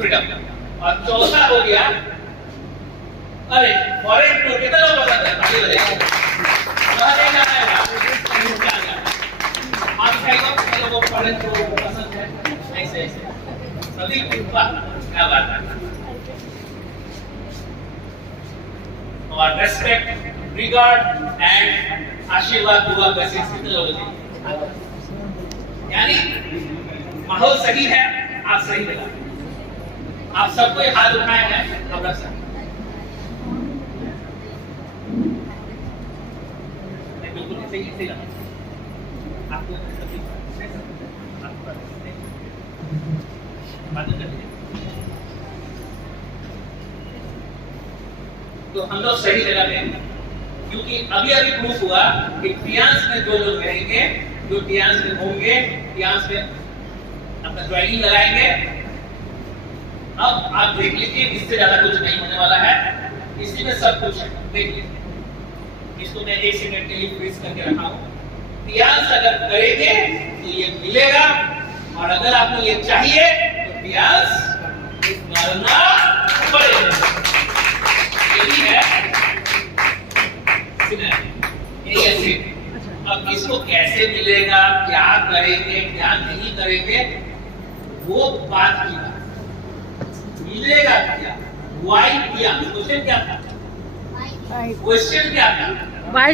Freedom, और चौथा हो गया अरे फॉरेन टूर। कितना लोग पसंद है? ताली बजाइए। कहां जाना है आप? लोगों को फॉरेन टूर पसंद है? ऐसे सभी क्या बात है। और रेस्पेक्ट, रिगार्ड एंड आशीर्वाद दुआ ब्लेसिंग्स कितने लोगों ने? यानी माहौल सही है, आप सही मिला, आप सबको ये हाथ उठाए हैं अब रख सकते। बिल्कुल सही आपको तो हम लोग सही जगह पे, क्योंकि अभी प्रूफ हुआ कि टियांस में जो लोग रहेंगे, जो टियांस में होंगे, टियांस में अपना ज्वाइनिंग लगाएंगे। अब आप देख लीजिए, इससे ज्यादा कुछ नहीं होने वाला है, इसी में सब कुछ है। देख लीजिए, इसको मैं 1 सेकंड के लिए फ्रीज करके रखा हूं। टियांस अगर करेंगे तो ये मिलेगा, और अगर आपको ये चाहिए तो टियांस करना पड़ेगा। यही है, यही है। अब इसको कैसे मिलेगा, क्या करेंगे, क्या नहीं करेंगे, वो बात की बात। मिलेगा क्या, वाई किया, क्वेश्चन क्या था? क्वेश्चन क्या था?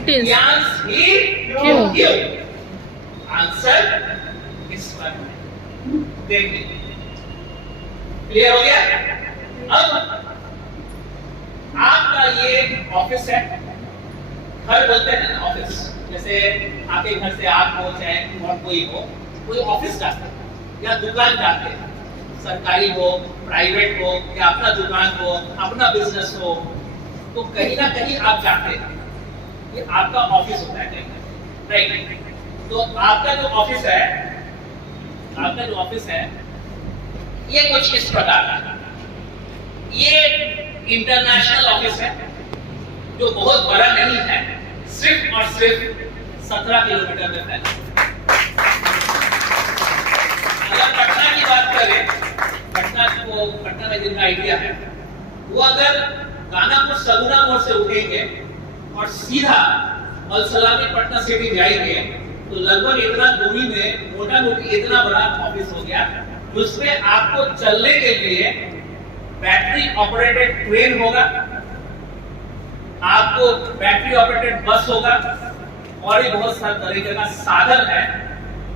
टियांस ही क्यों? आंसर इस पर देखिए, क्लियर हो गया। अब आपका ये ऑफिस है, घर बोलते हैं ना ऑफिस, जैसे आपके घर से आप हो चाहे और कोई हो, कोई ऑफिस जाते हैं या दुकान जाते हैं, सरकारी हो, प्राइवेट हो, या अपना दुकान हो, अपना बिजनेस हो, तो कहीं ना कहीं आप जाते हैं, ये आपका ऑफिस होता है कहीं, राइट? तो आपका जो ऑफिस है, ये कुछ इस प्रकार का, ये इंटरनेशनल ऑफिस है जो बहुत बड़ा नहीं है, सिर्फ और सिर्फ 17 किलोमीटर में फैला। अगर पटना की बात करें, पटना में जिनका आइडिया है, वो अगर दानापुर सगुना मोड़ से उठेंगे और सीधा अलसलामी पटना सिटी जाएंगे, तो लगभग इतना दूरी में मोटा मोटी इतना बड़ा ऑफिस हो गया, जिसमें आपको चलने के लिए बैटरी ऑपरेटेड ट्रेन होगा, आपको बैटरी ऑपरेटेड बस होगा, और भी बहुत सारे तरीके का साधन है।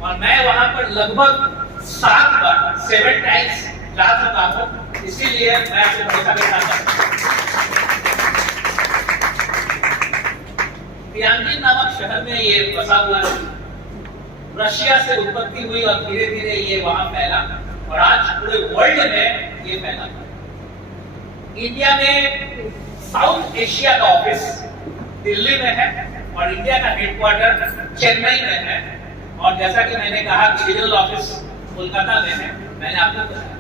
और मैं वहां पर लगभग 7 टाइम्स जा चुका हूं, इसीलिए मैं आपको भरोसा के साथ कहता हूं। तियानजिन नामक शहर में ये बसा हुआ है, रशिया से उत्पत्ति हुई और धीरे धीरे ये वहां फैला, और आज पूरे वर्ल्ड में ये फैला। इंडिया में साउथ एशिया का ऑफिस दिल्ली में है, और इंडिया का हेडक्वार्टर चेन्नई में है, और जैसा कि मैंने कहा कि रीजनल ऑफिस कोलकाता में है। मैंने आपको बताया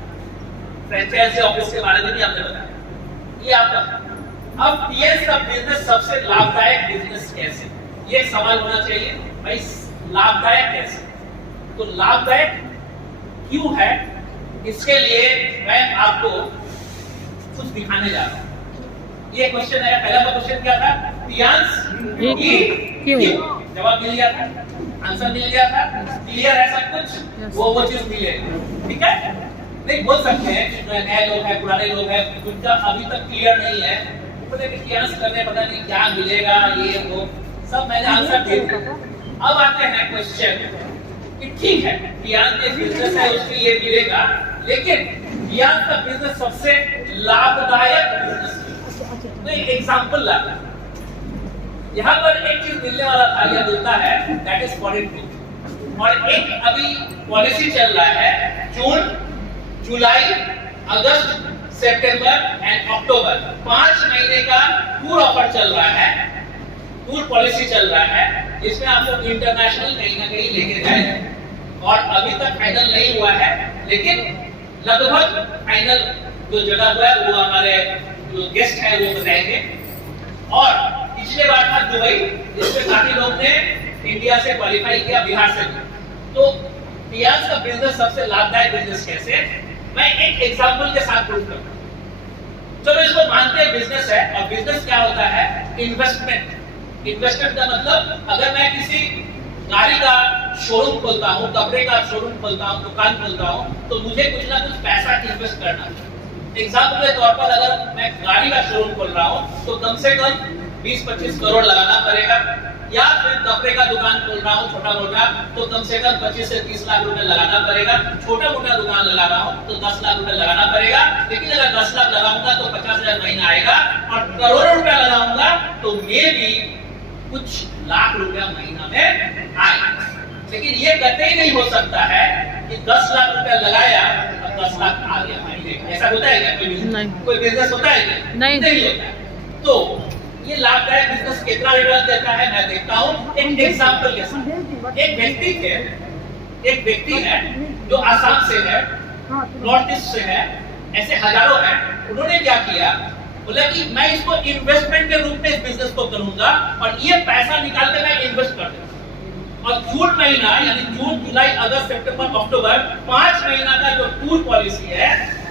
फ्रेंचाइजी ऑफिस के बारे में भी आपने बताया, ये आपका। अब टीएस का बिजनेस सबसे लाभदायक बिजनेस कैसे, ये सवाल होना चाहिए भाई, लाभदायक कैसे? तो लाभदायक क्यों है, इसके लिए मैं आपको कुछ दिखाने जा रहा हूं। ये क्वेश्चन है, पहला क्वेश्चन क्या था? टियांस क्यों? जवाब मिल गया था, आंसर मिल गया था, क्लियर है सब कुछ, वो चीज मिलेगी, ठीक है? नहीं बोल सकते हैं नए लोग हैं, पुराने लोग हैं, उनका अभी तक क्लियर नहीं है, टियांस करने पता नहीं क्या मिलेगा, ये वो सब मैंने आंसर दे दिया। अब आते हैं क्वेश्चन कि ठीक है, टियांस के बिजनेस है, उसके लिए मिलेगा, लेकिन टियांस का बिजनेस सबसे लाभदायक बिजनेस, तो एक एग्जांपल लाता है। यहाँ पर एक चीज मिलने वाला था या मिलता है, दैट इज फॉरेन टूर, और एक अभी पॉलिसी चल रहा है, जून, जुलाई, अगस्त, सितंबर एंड अक्टूबर, 5 महीने का टूर ऑफर चल रहा है, टूर पॉलिसी चल रहा है, जिसमें आपको इंटरनेशनल कहीं ना कहीं लेके जाएगा। और अभी तक फाइनल नहीं हुआ है, लेकिन लगभग फाइनल जो जगह हुआ है वो हमारे जो गेस्ट है वो बताएंगे। और पिछले बार था दुबई, जिसमें काफी लोग ने इंडिया से क्वालिफाई किया, बिहार से भी। तो टियांस का बिजनेस सबसे लाभदायक बिजनेस कैसे? मैं एक एग्जांपल के साथ प्रूव करता हूं। चलो इसको मानते हैं बिजनेस है, और बिजनेस क्या होता है? इन्वेस्टमेंट। इन्वेस्टमेंट का मतलब अगर मैं किसी गाड़ी का शोरूम खोलता हूं, कपड़े का शोरूम खोलता हूं, दुकान खोलता हूं, तो मुझे कुछ ना कुछ पैसा इन्वेस्ट करना है। एग्जांपल के तौर पर अगर मैं गाड़ी का शोरूम खोल रहा हूं तो कम से कम 20-25 करोड़ लगाना पड़ेगा, या फिर कपड़े का दुकान खोल रहा हूं छोटा मोटा तो कम से कम 25 से 30 लाख रुपए लगाना पड़ेगा। छोटा मोटा दुकान लगा रहा हूं तो 10 लाख रुपए लगाना पड़ेगा। लेकिन अगर 10 लाख लगाऊंगा तो 50,000 महीना आएगा, और करोड़ों रुपया लगाऊंगा तो मे भी कुछ लाख रुपया महीना में आएगा। लेकिन ये कतई नहीं हो सकता है कि 10 लाख रुपया लगाया और 10 लाख आ गया महीने। ऐसा होता है क्या? कोई बिजनेस होता है क्या? नहीं होता। तो ये लाभदायक बिजनेस कितना रिटर्न देता है मैं देखता हूँ एक एग्जांपल के साथ। एक व्यक्ति है जो आसाम से है, नॉर्थ ईस्ट से है, ऐसे हजारों हैं। उन्होंने क्या किया, बोला कि मैं इसको इन्वेस्टमेंट के रूप में इस बिजनेस को करूंगा और ये पैसा निकाल के मैं इन्वेस्ट कर दूंगा। और जून महीना यानी जून, जुलाई, अगस्त, सितंबर, अक्टूबर 5 महीना का जो टूर पॉलिसी है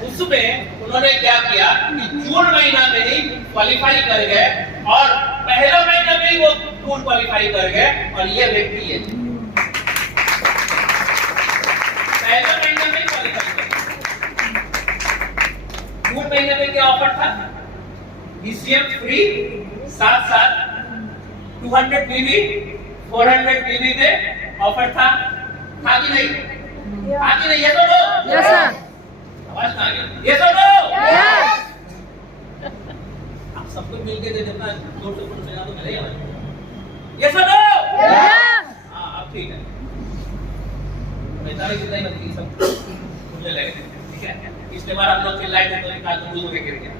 उसमें उन्होंने क्या किया कि जून महीना में ही क्वालिफाई कर गए और पहला महीना में ही वो टूर क्वालिफाई कर गए। और ये व्यक्ति है पहला महीना में क्वालिफाई कर गए। जून महीने में क्या ऑफर था? बीसीएम फ्री, साथ साथ 200 बीबी 400 बीबी में ऑफर था कि नहीं? था कि नहीं? ये तो नो। Yes sir. आवाज ना आ गई। ये तो नो। यस। आप सबको मिलके दे देना, जोर से बोल सजा तो मिले आवाज। ये तो नो। यस। हां अब ठीक है। मैं तारीख जितना ही बदली सब बोलने लगे, ठीक है? पिछले बार हम लोग चिल्लाए थे तो निकाल दूर होके गिर गया,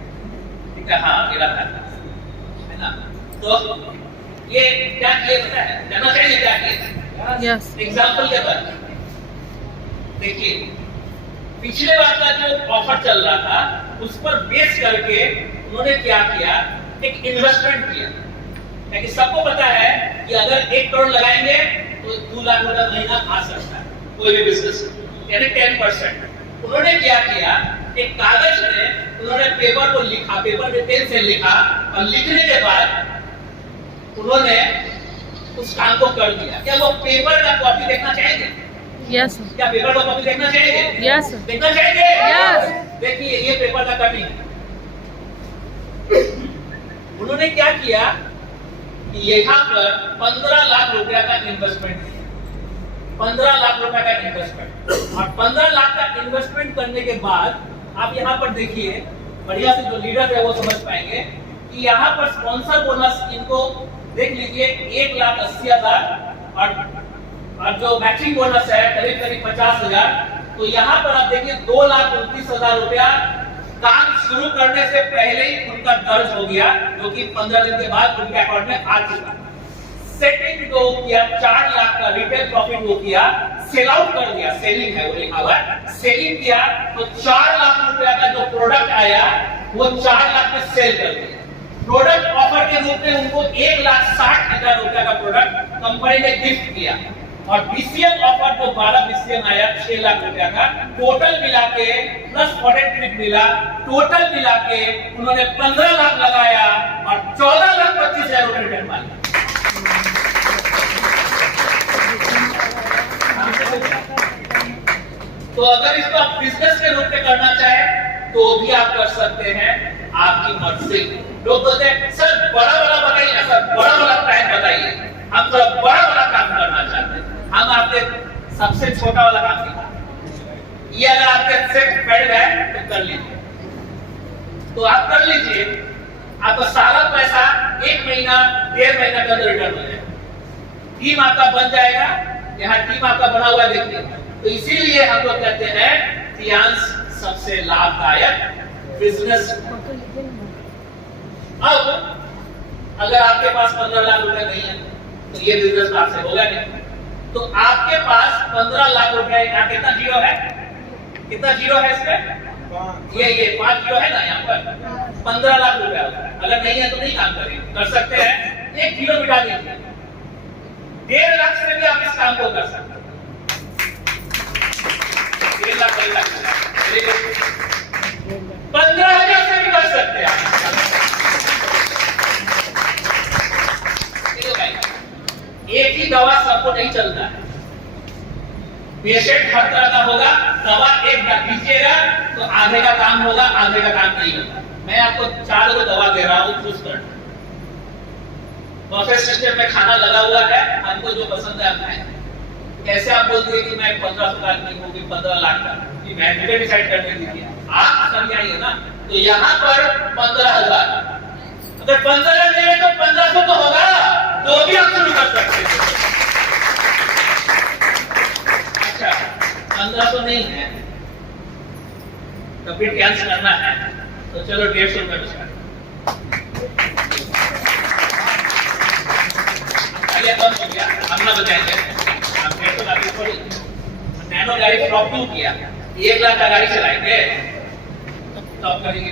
ठीक है? हां गिरा था, है ना? तो ये क्या किया पता है? जानना चाहिए क्या किया? यस। एग्जांपल के बाद देखिए, पिछले बार का जो ऑफर चल रहा था उस पर बेस करके उन्होंने क्या किया, एक इन्वेस्टमेंट किया। क्योंकि सबको पता है कि अगर 1 करोड़ लगाएंगे तो 2 लाख रुपया महीना आ सकता है कोई भी बिजनेस, यानी 10%। उन्होंने क्या किया, एक कागज में उन्होंने पेपर को लिखा, पेपर में पेन से लिखा, और लिखने के बाद उन्होंने उस काम को कर दिया। क्या वो पेपर का कॉपी देखना चाहेंगे? यस। क्या पेपर का कॉपी देखना चाहेंगे? यस। देखना चाहेंगे? यस। देखिए ये पेपर का कटिंग। उन्होंने क्या किया कि यहाँ पर 15 लाख रुपया का इन्वेस्टमेंट, 15 लाख रुपया का इन्वेस्टमेंट, और 15 लाख का इन्वेस्टमेंट करने के बाद आप यहाँ पर देखिए, बढ़िया से जो लीडर है वो समझ पाएंगे कि यहाँ पर स्पॉन्सर बोनस इनको देख लीजिए 1,80,000, और जो मैचिंग बोनस है करीब करीब 50,000। तो यहाँ पर आप देखिए 2,29,000 रुपया काम शुरू करने से पहले ही उनका दर्ज हो गया, जो कि 15 दिन के बाद उनके अकाउंट में आ चुका। सेकंड जो किया 4 लाख का रिटेल प्रॉफिट वो किया, सेल आउट कर दिया, सेलिंग है वो लिखा हुआ है, सेलिंग किया तो 4 लाख रुपया का जो प्रोडक्ट आया वो 4 लाख में सेल कर दिया। प्रोडक्ट ऑफर के रूप में उनको 1,60,000 रुपया का प्रोडक्ट कंपनी ने गिफ्ट किया, और बीसीएम ऑफर जो 12 बीसीएम आया 6 लाख रुपया का, टोटल मिला के प्लस फॉरेन ट्रिप मिला, टोटल मिला के उन्होंने 15 लाख लगाया और 14,25,000 रुपए रिटर्न मांगा। तो अगर इसको आप बिजनेस के रूप में करना चाहे तो भी आप कर सकते हैं, आपकी मर्जी। लोग बोलते हैं सर बड़ा बताइए, सर बड़ा प्लान बताइए, हम थोड़ा बड़ा काम करना चाहते हैं। हम आपके सबसे छोटा वाला काम दिखा, ये अगर आपके सेट बैठ गए तो कर लीजिए, तो आप कर लीजिए, आपका सारा पैसा 1 महीना 1.5 महीना के अंदर रिटर्न हो जाएगा। टीम आपका बन जाएगा, यहाँ टीम आपका बना हुआ है देखिए। तो इसीलिए हम लोग कहते हैं फिनांस सबसे लाभदायक बिजनेस। अब अगर आपके पास 15 लाख रुपए नहीं है तो ये बिजनेस आपसे होगा नहीं। तो आपके पास 15 लाख रुपए, यहाँ कितना जीरो है, कितना जीरो है इसमें? ये 5 जीरो है ना यहाँ पर, 15 लाख रुपया। अगर नहीं है तो नहीं काम करिए, कर सकते हैं 1 जीरो मिटा दीजिए, 1.5 लाख से भी आप इस काम को कर सकते हैं। 1.5 लाख दवा सबको नहीं चलता है। पेशेंट हर तरह का होगा, दवा एक बार दीजिएगा तो आधे का काम होगा, आधे का काम नहीं होगा। मैं आपको 4 को दवा दे रहा हूं, चूज करना। बफे सिस्टम में खाना लगा हुआ है, हमको जो पसंद है हम खाएं। कैसे आप बोलते हैं कि मैं 1500 का आदमी हूं कि 15 लाख का, कि मैं मुझे डिसाइड करने दीजिए, आप समझाइए ना। तो यहाँ पर 15,000, अगर 15 ले तो 1500 तो होगा, तो भी आप शुरू कर सकते हैं। अच्छा 1500 नहीं है तो फिर कैंसिल करना है, तो चलो 150 रुपए में कम हो गया। हम ना बताएंगे आप 150 गाड़ी छोड़ी, नैनो गाड़ी फ्लॉप क्यों किया? 1 लाख का गाड़ी चलाएंगे स्टॉप करेंगे,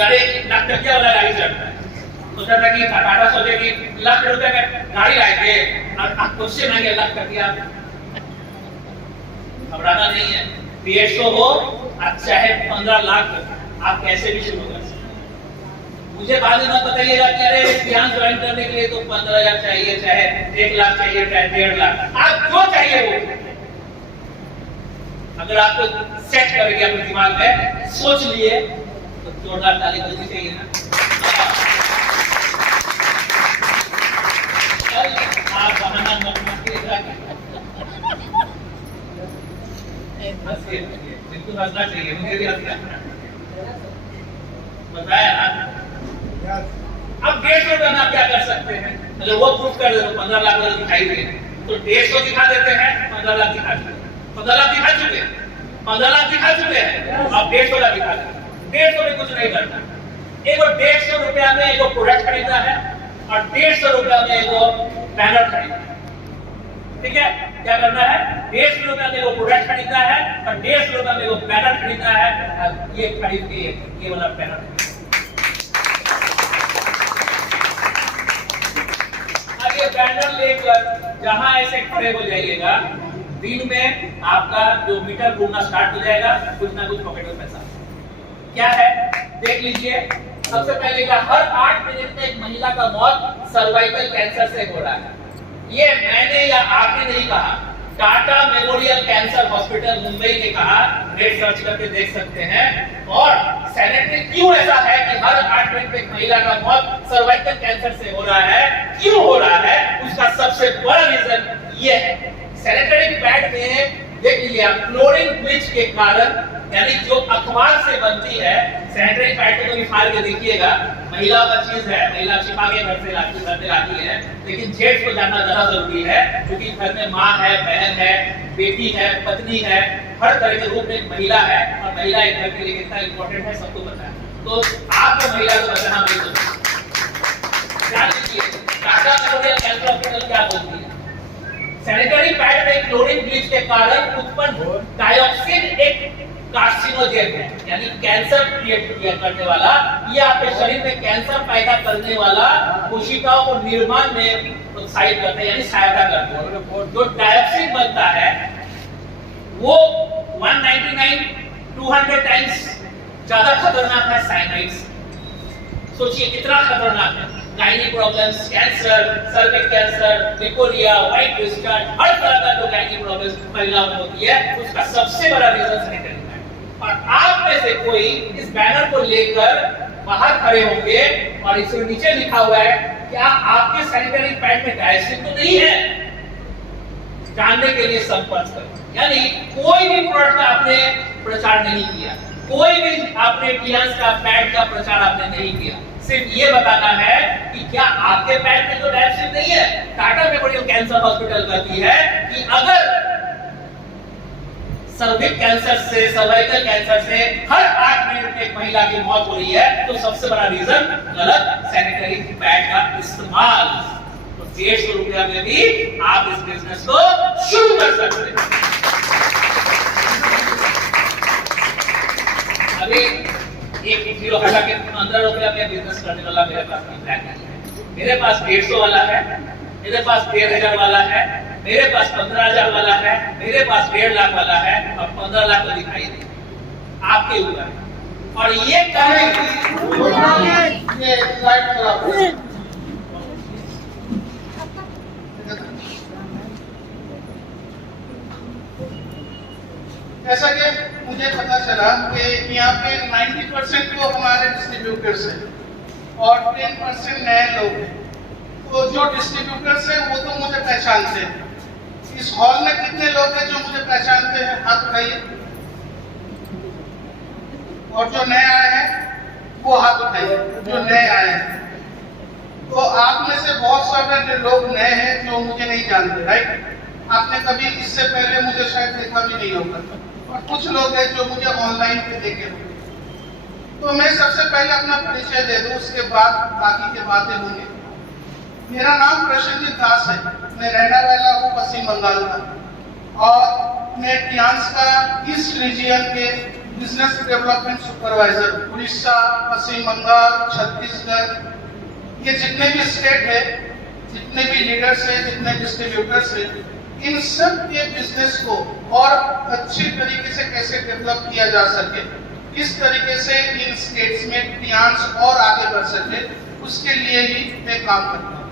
अरे 1 लाख टकिया वाला गाड़ी चलता है, सोचा था कि टाटा सोचे कि लाख रुपए का गाड़ी लाएंगे, आप क्वेश्चन आएंगे लाख टकिया। घबराना नहीं है, 150 हो अच्छा है, 15 लाख हो, आप कैसे भी शुरू कर सकते। मुझे बाद में मत बताइएगा कि अरे ध्यान ज्वाइन करने के लिए तो 15,000 चाहिए, चाहे 1 लाख चाहिए, चाहे 1.5 लाख, आप जो चाहिए वो। अगर आपको सेट करके अपने दिमाग में सोच लिए तो जोरदार ताली बजनी चाहिए ना। आप बहाना मत बिल्कुल हंसना चाहिए, मुझे भी हंसना बताया ना। अब 150 रुपए में आप क्या कर सकते हैं? अगर वो प्रूफ कर दे तो 15 लाख वाला दिखाई दे, तो 150 दिखा देते हैं, 15 लाख दिखा चुके हैं, 15 लाख दिखा चुके हैं, 15 लाख दिखा चुके हैं, अब 150 लाख दिखा देते। 150 में कुछ नहीं करना, एक 150 रुपया में एक प्रोडक्ट खरीदना है और 150 रुपया में एक बैनर खरीदना है। ठीक है, क्या करना है? 150 रुपया में वो प्रोडक्ट खरीदना है और 150 रुपया में वो बैनर खरीदना है। ये खरीद के ये वाला बैनर, अब ये बैनर लेकर जहां ऐसे खड़े हो जाइएगा, दिन में आपका जो मीटर घूमना स्टार्ट हो जाएगा, कुछ ना कुछ पॉकेट में पैसा। क्या है देख लीजिए। सबसे पहले का हर 8 मिनट में एक महिला का मौत सर्वाइकल कैंसर से हो रहा है। ये मैंने या आपने नहीं कहा, Tata memorial cancer hospital Mumbai ने कहा, नेट सर्च करके देख सकते हैं। और सैनिटरी क्यों ऐसा है कि हर 8 मिनट में एक महिला का मौत सर्वाइकल कैंसर से हो रहा है, क्यों हो रहा है, उसका सबसे बड़ा रीजन ये है। सैनिटरी पैड में देख लीजिए आप, क्लोरीन ब्लीच के कारण, यानी जो अखबार से बनती है, सैनिटरी पैड को भी फाड़ के देखिएगा, महिलाओं का चीज है, महिला छिपा के घर से लाती है, लेकिन जेंट्स को जानना ज्यादा जरूरी है, क्योंकि घर में माँ है, बहन है, बेटी है, पत्नी है, हर तरह के रूप में एक महिला है, और महिला एक घर के लिए कितना इंपॉर्टेंट है सबको पता है। तो आपको महिला को बचाना बिल्कुल जान लीजिए। टाटा मेमोरियल कैंसर हॉस्पिटल क्या बोलती है? सैनिटरी पैड में क्लोरीन ब्लीच के कारण उत्पन्न डाइऑक्सिन एक कार्सिनोजेन है, यानी कैंसर क्रिएट करने वाला, ये आपके शरीर में कैंसर पैदा करने वाला कोशिकाओं को निर्माण में प्रोत्साहित करते हैं, यानी सहायता करते हैं। जो डाइऑक्सिन बनता है वो 199 200 टाइम्स ज्यादा खतरनाक है साइनाइड से। सोचिए कितना खतरनाक है। Gynae problems, cancer, cervix cancer, leucorrhoea, white discharge, हर तरह का जो गायनी प्रॉब्लम्स महिलाओं में होती है, उसका सबसे बड़ा रीजन सैनिटरी पैड। और आप में से कोई इस बैनर को लेकर बाहर खड़े होंगे और इसके नीचे लिखा हुआ है, क्या आपके सैनिटरी पैड में डाइऑक्सिन तो नहीं है? जानने के लिए संपर्क करें। यानी कोई भी प्रोडक्ट का आपने प्रचार नहीं किया, कोई भी आपने टियान्स का पैड का प्रचार आपने नहीं किया, सिर्फ ये बताना है कि क्या आपके पैड में तो डाइऑक्सिन नहीं है। टाटा मेमोरियल कैंसर हॉस्पिटल कहती है कि अगर सर्विक्स कैंसर से, सर्वाइकल कैंसर से हर 8 मिनट में एक महिला की मौत हो रही है, तो सबसे बड़ा रीजन गलत सैनिटरी पैड का इस्तेमाल। तो 150 रुपया में भी आप इस बिजनेस को शुरू कर सकते हैं। अभी एक किलो हटा के 15 रुपया में बिजनेस करने वाला मेरे पास नहीं प्लान है। मेरे पास 150 वाला है, मेरे पास 13,000 वाला है, मेरे पास 15,000 वाला है, मेरे पास 1.5 लाख वाला है, और 15 लाख तो दिखाई दे आपके ऊपर। और ये जैसा कि मुझे पता चला कि यहाँ पे 90% तो हमारे डिस्ट्रीब्यूटर्स हैं और 10% नए लोग हैं। तो जो डिस्ट्रीब्यूटर्स हैं वो तो मुझे पहचानते हैं। इस हॉल में कितने लोग हैं जो मुझे पहचानते हैं? हाथ उठाइए। और जो नए आए हैं वो हाथ उठाइए, जो नए आए हैं। तो आप में से बहुत सारे लोग नए हैं जो मुझे नहीं जानते, राइट? आपने कभी इससे पहले मुझे शायद देखा भी नहीं होगा, और कुछ लोग हैं जो मुझे ऑनलाइन पे देखे होंगे। तो मैं सबसे पहले अपना परिचय दे दूं, उसके बाद बाकी की बातें होंगी। मेरा नाम प्रशंजित दास है। मैं रहने वाला हूँ पश्चिम बंगाल का, और मैं टियांस का ईस्ट रीजियन के बिजनेस डेवलपमेंट सुपरवाइजर। उड़ीसा, पश्चिम बंगाल, छत्तीसगढ़, ये जितने भी स्टेट है, जितने भी लीडर्स हैं, जितने डिस्ट्रीब्यूटर्स हैं, इन सब के बिजनेस को और अच्छी तरीके से कैसे डेवलप किया जा सके, किस तरीके से इन स्टेट्स में टियांस और आगे बढ़ सके, उसके लिए ही मैं काम करता हूँ।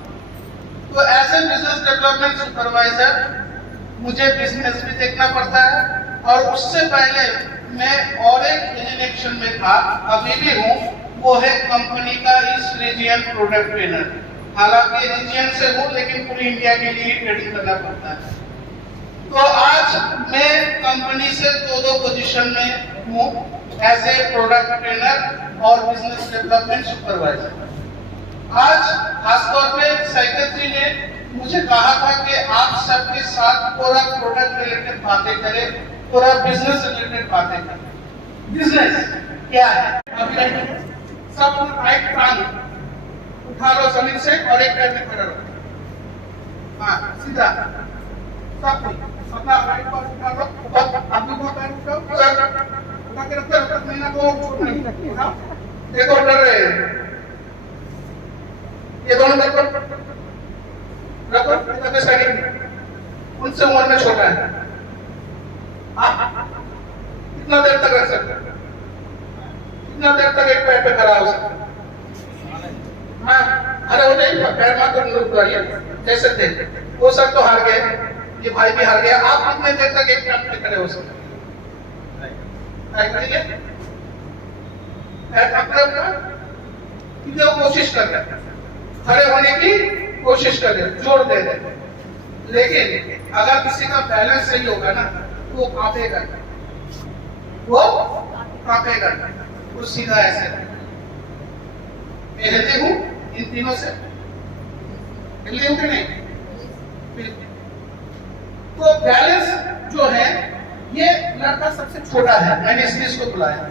तो as a business development supervisor मुझे बिजनेस भी देखना पड़ता है, और उससे पहले मैं और एक डिरेक्शन में था, अभी भी हूँ, वो है कंपनी का ईस्ट रीजियन प्रोडक्ट ट्रेनर। हालांकि रीजियन से हूँ, लेकिन पूरी इंडिया के लिए ट्रेनिंग करना पड़ता है। तो आज मैं कंपनी से दो पोजीशन में हूँ, एज ए प्रोडक्ट ट्रेनर और बिजनेस डेवलपमेंट सुपरवाइजर। आज खासतौर पे सेक्रेटरी ने मुझे कहा था कि आप सबके साथ पूरा प्रोडक्ट रिलेटेड बातें करें, पूरा बिजनेस रिलेटेड बातें करें। बिजनेस क्या है? अभी सब राइट टांग उठा लो जमीन से और एक पैर में खड़ा रहो। हाँ, सीधा। सब अपना राइट पैर उठा लो, अपनी दो पैर उठाओ, उठा के रखो, तब महीना को उठाओ। देखो डर रहे हैं, ये दोनों रखो, रखो साइड में। उनसे उम्र में छोटा है, आप कितना देर तक रख सकते हैं? कितना देर तक एक पैर पे खड़ा हो सकता है? हाँ, अरे हो जाइए, पैर मार कर रुक जाइए, जैसे थे वो सब तो हार गए, ये भाई भी हार गया। आप कितने देर तक एक पैर पे खड़े हो सकते हैं? कोशिश कर रहे, खड़े होने की कोशिश कर रहे, जोर दे रहे। लेकिन अगर किसी का बैलेंस सही होगा ना, तो वो कांपेगा, वो कांपेगा, वो सीधा ऐसे। मैं हिलती हूँ इन तीनों से, हिलती हूँ कि नहीं? तो बैलेंस जो है, ये लड़का सबसे छोटा है, मैंने इसलिए इसको बुलाया।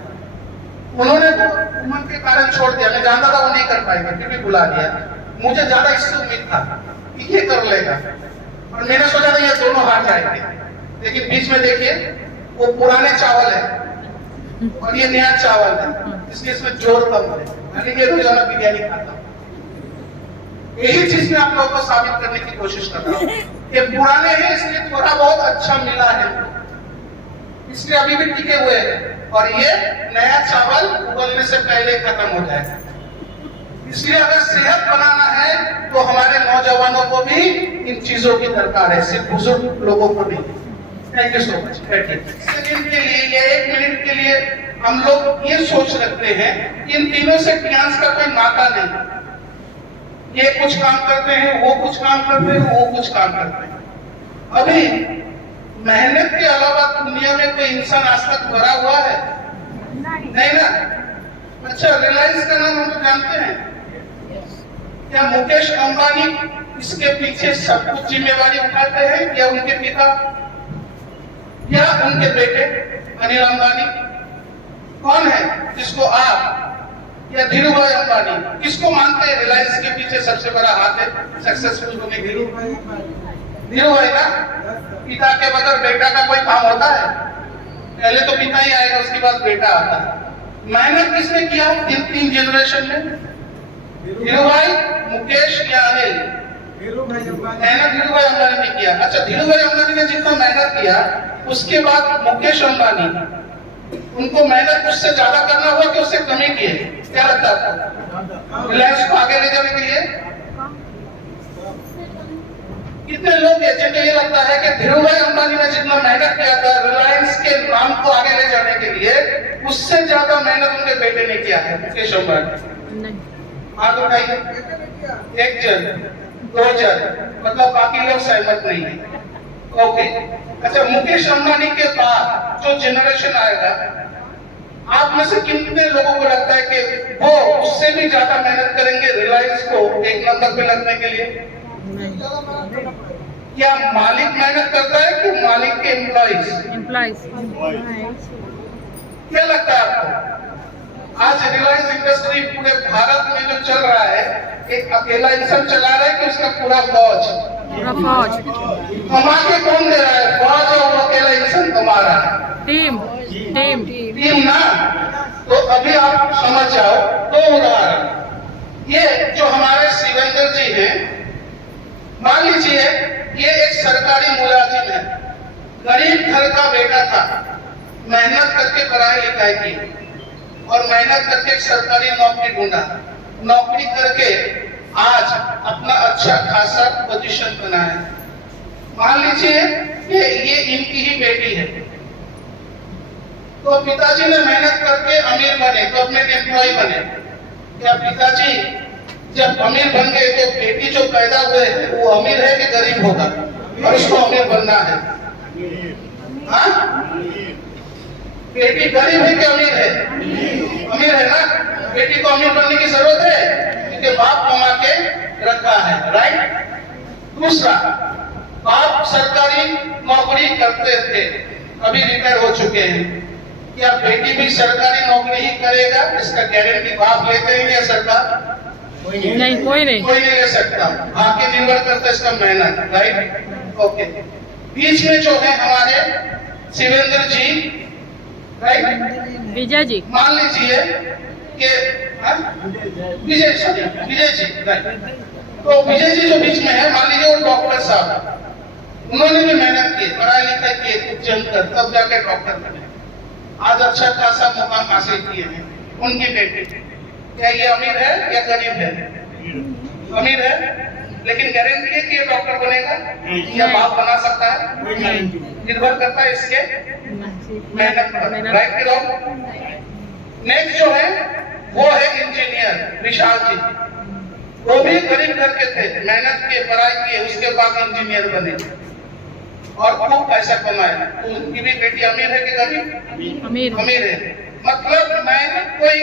उन्होंने तो उम्र के कारण छोड़ दिया, मैं जानता था वो नहीं कर पाएगा, फिर भी बुला लिया। मुझे ज्यादा इससे उम्मीद था कि ये कर लेगा, और मैंने सोचा था ये दोनों हार जाएंगे। लेकिन बीच में देखिए, वो पुराने चावल है और ये नया चावल है, इसलिए इसमें जोर कम है। यानी ये रोजाना बिरयानी खाता। यही चीज मैं आप लोगों को साबित करने की कोशिश कर रहा हूँ कि पुराने हैं, इसलिए थोड़ा बहुत अच्छा मिला है, इसलिए अभी भी टिके हुए हैं, और ये नया चावल उबलने से पहले खत्म हो जाएगा। इसलिए अगर सेहत बनाना है तो हमारे नौजवानों को भी इन चीजों की दरकार है, सिर्फ बुजुर्ग लोगों को नहीं। Thank you so much. Second के लिए या 1 मिनट के लिए हम लोग ये सोच रखते हैं कि इन तीनों से टियांस का कोई नाता नहीं, ये कुछ काम करते हैं, वो कुछ काम करते हैं, वो कुछ काम करते हैं। अभी मेहनत के अलावा दुनिया में कोई इंसान आज तक भरा हुआ है? नहीं ना? अच्छा, रिलायंस का नाम हम लोग जानते हैं क्या? मुकेश अंबानी इसके पीछे सब कुछ जिम्मेवारी उठाते हैं, या उनके पिता या उनके बेटे अनिल अंबानी? कौन है जिसको आप या धीरू भाई अंबानी किसको मानते हैं रिलायंस के पीछे सबसे बड़ा हाथ है सक्सेसफुल होने के लिए? धीरू भाई ना? पिता के बगैर बेटा का कोई काम होता है? पहले तो पिता ही आएगा, उसके बाद बेटा आता है। मेहनत किसने किया तीन जनरेशन में? धीरू भाई, मुकेश या अनिल? मेहनत धीरू भाई अंबानी ने किया। अच्छा, धीरू भाई अंबानी ने जितना मेहनत किया, उसके बाद मुकेश अंबानी, उनको मेहनत उससे ज्यादा करना हुआ कि उससे कमी की है? क्या लगता है आपको रिलायंस को आगे ले जाने के लिए? कितने लोग हैं जिन्हें ये लगता है कि धीरू भाई अंबानी ने जितना मेहनत किया था रिलायंस के नाम उससे ज्यादा मेहनत उनके बेटे ने किया है मुकेश अंबानी। नहीं। हाथ उठाइए, एक जन, दो जन, मतलब बाकी लोग सहमत नहीं है। ओके, अच्छा मुकेश अंबानी के बाद जो जनरेशन आएगा, आप में से कितने लोगों को लगता है कि वो उससे भी ज्यादा मेहनत करेंगे रिलायंस को एक नंबर पे लगने के लिए? क्या मालिक मेहनत करता है कि मालिक के एम्प्लॉइज? क्या लगता है आपको? आज रिलायंस इंडस्ट्री पूरे भारत में जो चल रहा है, एक अकेला इंसान चला रहा है कि उसका पूरा फौज? कमा के कौन दे रहा है? फौज और वो अकेला इंसान कमा रहा है। टीम ना। तो अभी आप समझ जाओ। दो उदाहरण, ये जो हमारे शिवेंद्र जी हैं, मान लीजिए ये एक सरकारी मुलाजिम है, गरीब घर का बेटा था, मेहनत करके पढ़ाई लिखाई की और मेहनत करके एक सरकारी नौकरी ढूंढा, नौकरी करके आज अपना अच्छा खासा पोजीशन बनाया। मान लीजिए कि ये इनकी ही बेटी है, तो पिताजी ने मेहनत करके अमीर बने, गवर्नमेंट एम्प्लॉय बने। क्या पिताजी जब अमीर बन गए तो बेटी जो पैदा हुए हैं वो अमीर है कि गरीब होगा और उसको अमीर बनना है? हाँ, बेटी गरीब है कि अमीर है? अमीर है ना। बेटी को अमीर बनने की जरूरत है क्योंकि बाप कमा के रखा है, राइट। दूसरा, बाप सरकारी नौकरी करते थे, अभी रिटायर हो चुके हैं। क्या बेटी भी सरकारी नौकरी ही करेगा? इसका गारंटी बाप लेते हैं या सरकार? नहीं, कोई नहीं ले सकता। आगे निर्भर करता है इसका मेहनत, राइट। ओके, बीच में जो है हमारे शिवेंद्र जी, राइट, विजय जी, मान लीजिए कि विजय जी, राइट। तो विजय जी जो बीच में है, मान लीजिए वो डॉक्टर साहब, उन्होंने भी मेहनत की, पढ़ाई लिखाई की, जमकर, तब जाके डॉक्टर बने, आज अच्छा खासा मुकाम हासिल किए हैं। उनकी बेटी, क्या ये अमीर है या गरीब है? अमीर है, लेकिन गारंटी है कि ये डॉक्टर बनेगा या बाप बना सकता है? निर्भर करता है इसके मेहनत पर, राइट कि रॉन्ग? नेक्स्ट जो है वो है इंजीनियर विशाल जी, वो भी गरीब घर के थे, मेहनत के, पढ़ाई किए, उसके बाद इंजीनियर बने और खूब पैसा कमाया। तो उनकी भी बेटी अमीर है कि गरीब? अमीर है। मतलब मेहनत कोई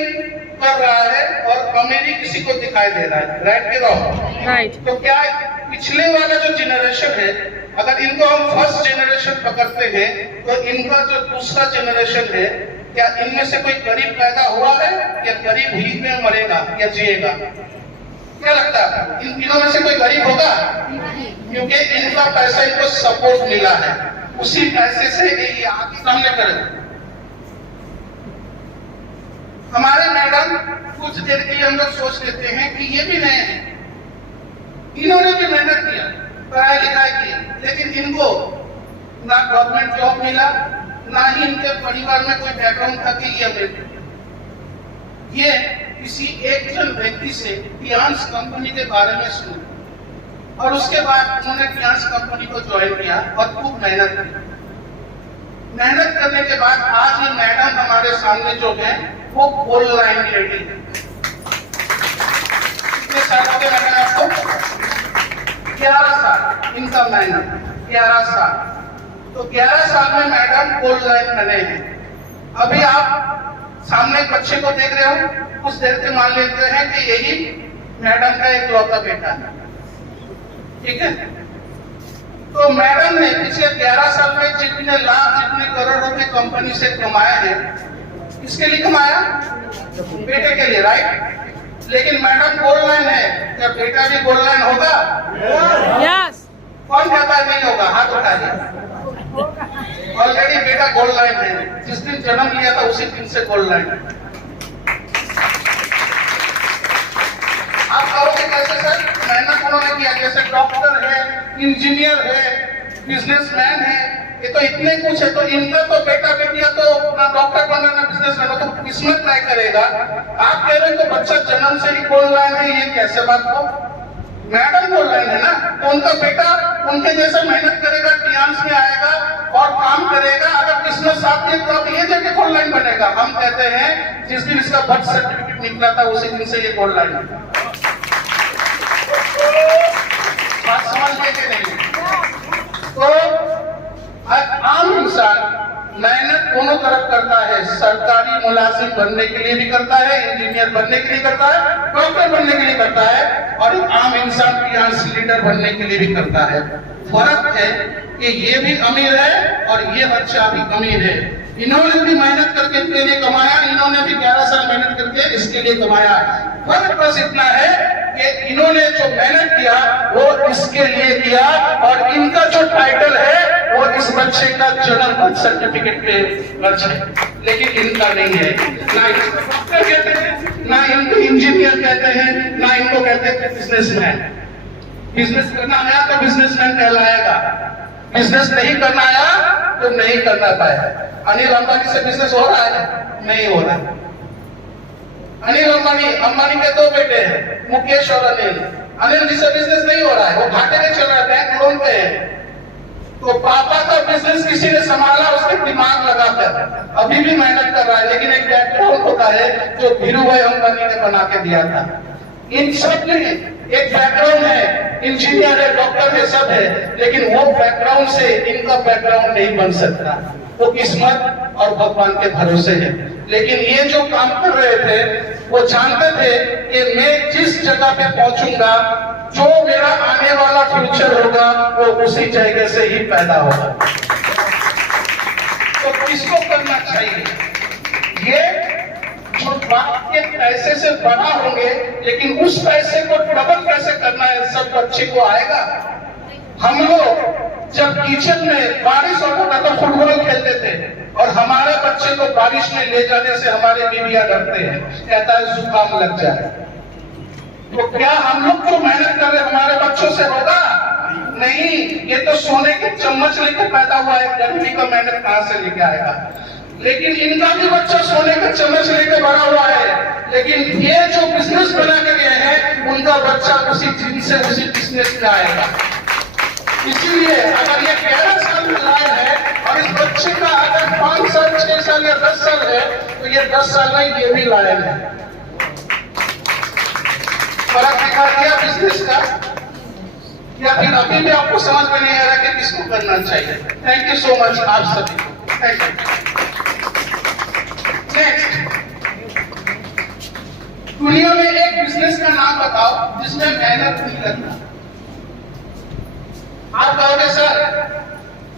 कर रहा है और अमीरी किसी को दिखाई दे रहा है, राइट कि रॉन्ग? राइट। तो क्या पिछले वाला जो जनरेशन है, अगर इनको हम फर्स्ट जनरेशन पकड़ते हैं तो इनका जो दूसरा जनरेशन है, क्या इनमें से कोई गरीब पैदा हुआ है या गरीब ही में मरेगा या जिएगा? क्या लगता है इन तीनों में से कोई गरीब होगा? क्योंकि इनका पैसा इनको सपोर्ट मिला है, उसी पैसे से ये आगे सामने करें। हमारे मैडम कुछ देर के लिए हम लोग सोच लेते हैं कि ये भी नए हैं, इन्होंने भी मेहनत किया, पढ़ाई लिखाई की, लेकिन इनको ना गवर्नमेंट जॉब मिला, ना ही इनके परिवार में कोई बैकग्राउंड था कि ये किसी एक जन व्यक्ति से टियांस कंपनी के बारे में सुना और उसके बाद उन्होंने टियांस कंपनी को ज्वाइन किया और खूब मेहनत की। मेहनत करने के बाद आज ये मैडम हमारे सामने जो है वो गोल्ड लाइन लेडी है। कितने साल हो गए मैडम आपको? 11 साल इनका मेहनत, 11 साल। तो 11 साल में मैडम गोल्ड लाइन बने हैं। अभी आप सामने एक बच्चे को देख रहे हो, कुछ देर से मान लेते हैं कि यही मैडम का एक लौता बेटा है, ठीक है। तो मैडम ने पिछले 11 साल में जितने लाख, जितने करोड़ रुपए कंपनी से कमाए हैं, किसके लिए कमाया? बेटे के लिए, राइट। लेकिन मैडम गोल्ड लाइन है, क्या बेटा भी गोल्ड लाइन होगा? यस। कौन कहता है नहीं होगा? हाथ उठाइए। ऑलरेडी बेटा गोल्ड लाइन है, जिस दिन जन्म लिया था उसी दिन से गोल्ड लाइन। आप कहोगे कैसे सर? मेहनत उन्होंने किया, जैसे डॉक्टर है, इंजीनियर है, बिजनेसमैन है, ये तो इतने कुछ है। तो इनका तो बेटा बेटियां तो ना डॉक्टर बनना ना बिजनेसमैन, तो किस्मत तय करेगा। आप कह रहे हो तो बच्चा जन्म से ही गोल्ड लाइन है, ये कैसे बात हो? मैडम गोल्ड लाइन है ना, तो उनका बेटा उनके जैसा मेहनत करेगा, टियांस में आएगा और काम करेगा। अगर किसी बिजनेस आपके तो अब ये जगह गोल्ड लाइन बनेगा। हम कहते हैं जिस दिन इसका बर्थ सर्टिफिकेट निकला था उसी दिन से ये गोल्ड लाइन है। बात समझ में कि नहीं? तो आम इंसान मेहनत दोनों तरफ करता है, सरकारी मुलाजिम बनने के लिए भी करता है, इंजीनियर बनने के लिए करता है, डॉक्टर बनने के लिए करता है, और एक आम इंसान फ्रीलांस लीडर बनने के लिए भी करता है। फर्क है कि ये भी अमीर है और ये बच्चा भी अमीर है। इन्होंने भी मेहनत करके इसके लिए कमाया, इन्होंने भी 11 साल मेहनत करके इसके लिए कमाया। फर्क बस इतना है कि इन्होंने जो मेहनत किया वो इसके लिए किया, और इनका जो टाइटल है वो इस बच्चे का जन्म बर्थ सर्टिफिकेट पे दर्ज है, लेकिन इनका नहीं है। ना इनको डॉक्टर कहते हैं, ना इनको इंजीनियर कहते हैं, ना इनको कहते हैं बिजनेसमैन। बिजनेस करना आया तो बिजनेसमैन कहलाएगा, बिजनेस नहीं करना आया तो नहीं करना पाएगा। अनिल अंबानी से बिजनेस हो रहा है? नहीं हो रहा। अनिल अंबानी के 2 बेटे हैं, मुकेश और अनिल। अनिल जी से बिजनेस नहीं हो रहा है, वो घाटे में चल रहा है, बैंक लोन पे है। तो पापा का बिजनेस किसी ने संभाला, उसके दिमाग लगाकर अभी भी मेहनत कर रहा है, लेकिन एक बैकग्राउंड होता है जो धीरू भाई अंबानी ने बना के दिया था। इन सब में एक बैकग्राउंड है, इंजीनियर है, डॉक्टर है, सब है, लेकिन वो बैकग्राउंड से इनका बैकग्राउंड नहीं बन सकता। वो किस्मत और भगवान के भरोसे है। लेकिन ये जो काम कर रहे थे वो जानते थे कि मैं जिस जगह पे पहुंचूंगा, जो मेरा आने वाला फ्यूचर होगा वो उसी जगह से ही पैदा होगा। तो किसको करना चाहिए? ये जो बाप के पैसे से बड़ा होंगे, लेकिन उस पैसे को डबल कैसे करना है सब बच्चे को आएगा। हम लोग जब किचन में बारिश होता था तो फुटबॉल खेलते थे, और हमारे बच्चे को बारिश में ले जाने से हमारे बीवियां डरते हैं, कहता है जुकाम लग जाए। तो क्या हम लोग तो मेहनत कर रहे हमारे बच्चों से होगा? नहीं, ये तो सोने के चम्मच लेकर पैदा हुआ है, गर्मी का मेहनत कहां से लेके आएगा? लेकिन इनका भी बच्चा सोने का चम्मच लेकर बड़ा हुआ है, लेकिन ये जो बिजनेस बना के गए हैं उनका बच्चा उसी जिन से उसी बिजनेस में आएगा। इसीलिए अगर ये 11 साल में लायक है और इस बच्चे का अगर 5 साल 6 साल या 10 साल है तो ये 10 साल में ये भी लायक है। फर्क दिखा दिया बिजनेस का, या फिर अभी भी आपको समझ में नहीं आ रहा कि किसको करना चाहिए? थैंक यू सो मच आप सभी को। Thank you. नेक्स्ट, दुनिया में एक बिजनेस का नाम बताओ जिसमें मेहनत नहीं लगता। आप कहोगे सर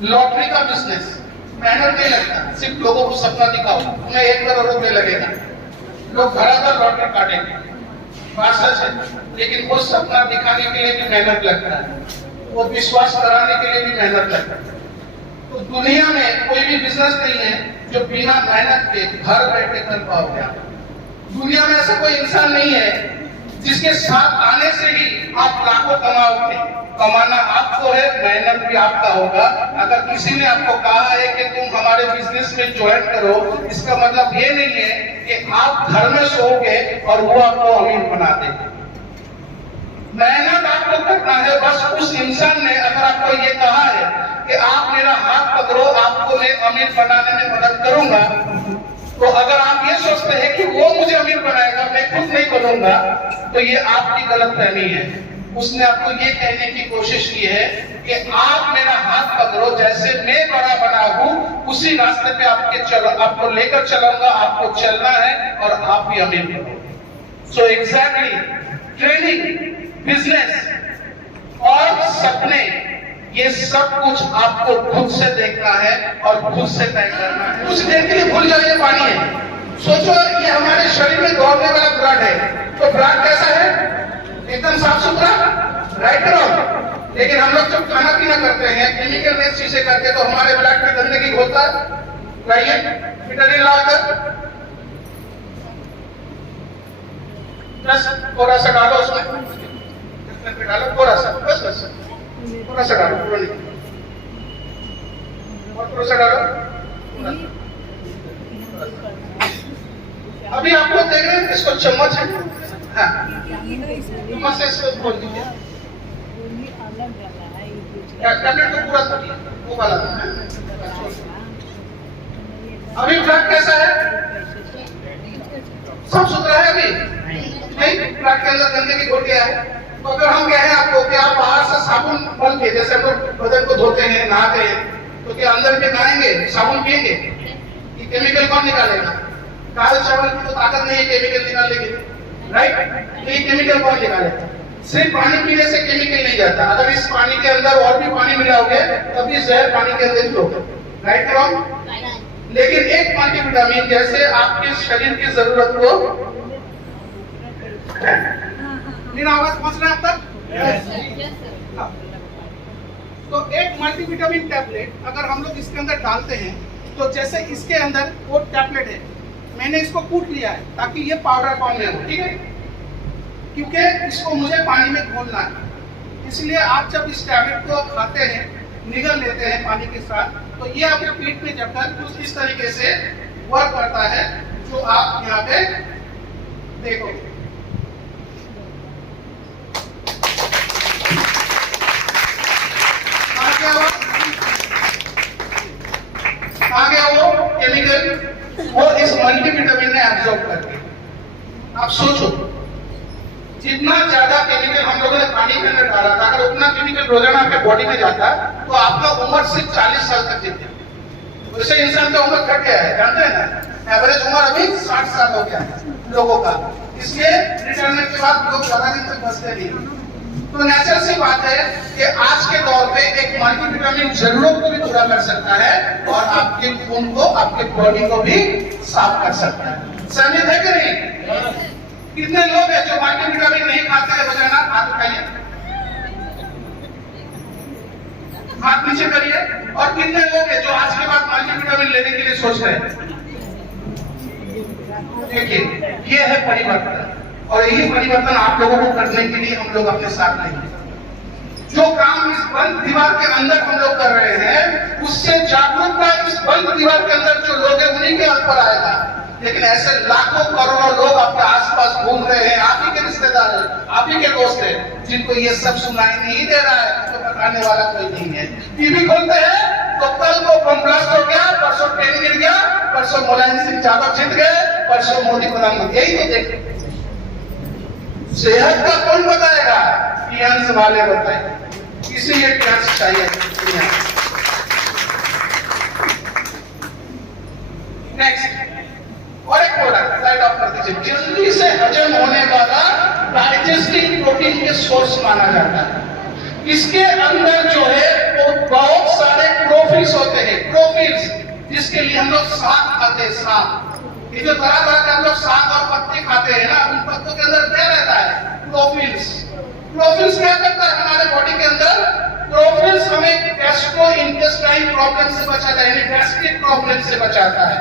लॉटरी का बिजनेस, मेहनत नहीं लगता, सिर्फ लोगों को सपना दिखाओ, उन्हें 1 करोड़ रुपए लगेगा, लोग घर लॉटरी काटेंगे। बात सच है, लेकिन वो सपना दिखाने के लिए भी मेहनत लगता है, वो विश्वास कराने के लिए भी मेहनत लगता है। तो दुनिया में कोई भी बिजनेस नहीं है जो बिना मेहनत के घर बैठे कर पाओगे आप। दुनिया में ऐसा कोई इंसान नहीं है जिसके साथ आने से ही आप लाखों कमाओगे। कमाना आपको है, मेहनत भी आपका होगा। अगर किसी ने आपको कहा है कि तुम हमारे बिजनेस में ज्वाइन करो, इसका मतलब ये नहीं है कि आप घर में सोओगे और वो आपको अमीर बना देगा। मेहनत आपको करना है। बस उस इंसान ने अगर आपको ये कहा है कि आप मेरा हाथ पकड़ो, आपको मैं अमीर बनाने में मदद करूंगा, तो अगर आप ये सोचते हैं कि वो मुझे अमीर बनाएगा, मैं खुद नहीं बनूंगा, तो ये आपकी गलतफहमी है। उसने आपको ये कहने की कोशिश की है कि आप मेरा हाथ पकड़ो, जैसे मैं बड़ा बना हूं उसी रास्ते पे आपको लेकर चलूंगा, आपको चलना है और आप भी अमीर बनोगे। सो एग्जैक्टली ट्रेनिंग, बिजनेस और सपने, ये सब कुछ आपको खुद से देखना है और खुद से तय करना है। कुछ देर के लिए भूल जाइए पानी है, सोचो ये हमारे शरीर में दौड़ने वाला ब्लड है, तो ब्लड कैसा है? एकदम साफ सुथरा, राइट रॉन्ग। लेकिन हम लोग जब खाना पीना करते हैं, केमिकल बेस्ड चीजें करते हैं, तो हमारे ब्लड में गंदगी होता है, विटामिन लाकर बस थोड़ा सा डालो उसमें, डालो थोड़ा सा, बस बस थोड़ा सा डालो, पूरा नहीं, और थोड़ा सा डालो। अभी आप लोग देख रहे हैं इसको चम्मच है, हाँ चम्मच से इसको खोल दीजिए, टैबलेट को पूरा वो वाला सब सुथरा है अभी नहीं, प्लाट के अंदर गंदगी घुल गया है। तो अगर हम कहें आपको कि आप बाहर से साबुन मल के, जैसे हम लोग बदन को धोते हैं नहाते हैं, तो क्या अंदर के नहाएंगे साबुन पिएंगे? ये केमिकल कौन निकालेगा? दाल चावल की तो ताकत नहीं है केमिकल निकालने की, राइट? ये केमिकल कौन निकालेगा? सिर्फ पानी पीने से केमिकल नहीं जाता, अगर इस पानी के अंदर और भी पानी मिलाओगे तभी जहर पानी के अंदर ही होगा, राइट या रॉन्ग? लेकिन एक मल्टीविटामिन जैसे आपके शरीर की जरूरत को, मेरा आवाज पहुंच रहा है अब तक? हाँ। तो एक मल्टीविटामिन टैबलेट अगर हम लोग इसके अंदर डालते हैं, तो जैसे इसके अंदर वो टैबलेट है, मैंने इसको कूट लिया है ताकि ये पाउडर फॉर्म में हो, ठीक है? क्योंकि इसको मुझे पानी में घोलना है, इसलिए आप जब इस टैबलेट को खाते हैं, निगल लेते हैं पानी के साथ, तो ये आपके पेट में जाकर कुछ इस तरीके से वर्क करता है, जो आप यहाँ पे देखोगे। आ गया वो केमिकल, वो इस मल्टीविटामिन ने एब्जॉर्ब करके। आप सोचो, जितना ज्यादा केमिकल हम लोगों ने पानी के अंदर डाला था, अगर उतना केमिकल रोजाना आपके बॉडी में जाता तो आपका उम्र सिर्फ 40 साल तक जीते। वैसे इंसान का उम्र घट गया है, जानते हैं ना? एवरेज उम्र अभी 60 साल हो गया है लोगों का, इसलिए रिटायरमेंट के बाद लोग ज्यादा दिन तक बचते नहीं। तो नेचुरल सी बात है कि आज के दौर पे एक मल्टीविटामिन जरूरत को भी पूरा कर सकता है और आपके खून को, आपके बॉडी को भी साफ कर सकता है। सहमत है कि नहीं? कितने लोग हैं जो मल्टीविटामिन नहीं खाते हैं? रोजाना हाथ उठाइए, हाथ नीचे करिए। और कितने लोग हैं जो आज के बाद मल्टीविटामिन लेने के लिए सोच रहे हैं? देखिए, ये है परिवर्तन, और यही परिवर्तन आप लोगों को करने के लिए हम लोग अपने साथ नहीं हैं। जो काम इस बंद दीवार के अंदर हम लोग कर रहे हैं, उससे जागरूकता इस बंद दीवार के अंदर जो लोग हैं उन्हीं के हाथ पर आएगा। लेकिन ऐसे लाखों करोड़ों लोग आपके आसपास घूम रहे हैं, आप ही के रिश्तेदार हैं, आप ही के दोस्त हैं, जिनको ये सब सुनाई नहीं दे रहा है, तो बताने वाला कोई नहीं है। टीवी खोलते हैं तो कल को बम ब्लास्ट हो गया, परसों ट्रेन गिर गया, परसों मुलायम सिंह यादव जीत गए, परसों मोदी प्रधानमंत्री, यही तो देख। सेहत का कौन बताएगा? टीएंस वाले बताएंगे, इसीलिए टीएंस चाहिए। नेक्स्ट, और एक प्रोडक्ट स्लाइड ऑफ कर दीजिए। जल्दी से हजम होने वाला डाइजेस्टिव प्रोटीन के सोर्स माना जाता है। इसके अंदर जो है वो बहुत सारे प्रोफिल्स होते हैं, प्रोफिल्स, जिसके लिए हम लोग साग खाते हैं। साग, ये जो तरह तरह के हम लोग साग और पत्ते खाते हैं ना, उन पत्तों के अंदर क्या रहता है? प्रोफिल्स। प्रोफिल्स क्या करता है हमारे बॉडी के अंदर? प्रोफिल्स हमें गैस्ट्रो इंटेस्टाइन प्रॉब्लम से बचाता है, यानी गैस्ट्रिक प्रॉब्लम से बचाता है।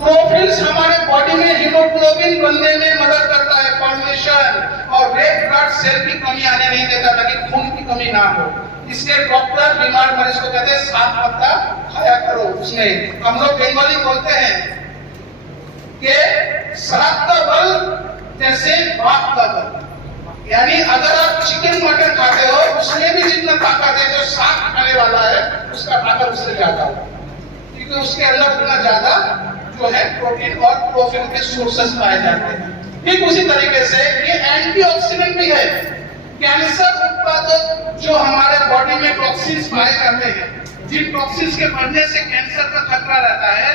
प्रोफिल्स हमारे बॉडी में हीमोग्लोबिन बनने में मदद करता है, फॉर्मेशन, और रेड ब्लड सेल की कमी आने नहीं देता, ताकि खून की कमी ना हो। इसलिए डॉक्टर बीमार मरीज को कहते हैं साग पत्ता खाया करो। उसमें हम लोग बंगाली बोलते हैं कि साग का बल जैसे बाप का बल, यानी अगर आप चिकन मटन खाते हो, उसमें भी जितना ताकत है, जो साग खाने वाला है उसका ताकत उससे ज्यादा हो, क्योंकि उसके अंदर उतना ज्यादा जो है प्रोटीन और प्रोटीन के सोर्सेस पाए जाते हैं। ठीक उसी तरीके से ये एंटीऑक्सीडेंट भी है। कैंसर उत्पादक जो हमारे बॉडी में टॉक्सिन्स पाए जाते हैं, जिन टॉक्सिन्स के बढ़ने से कैंसर का खतरा रहता है,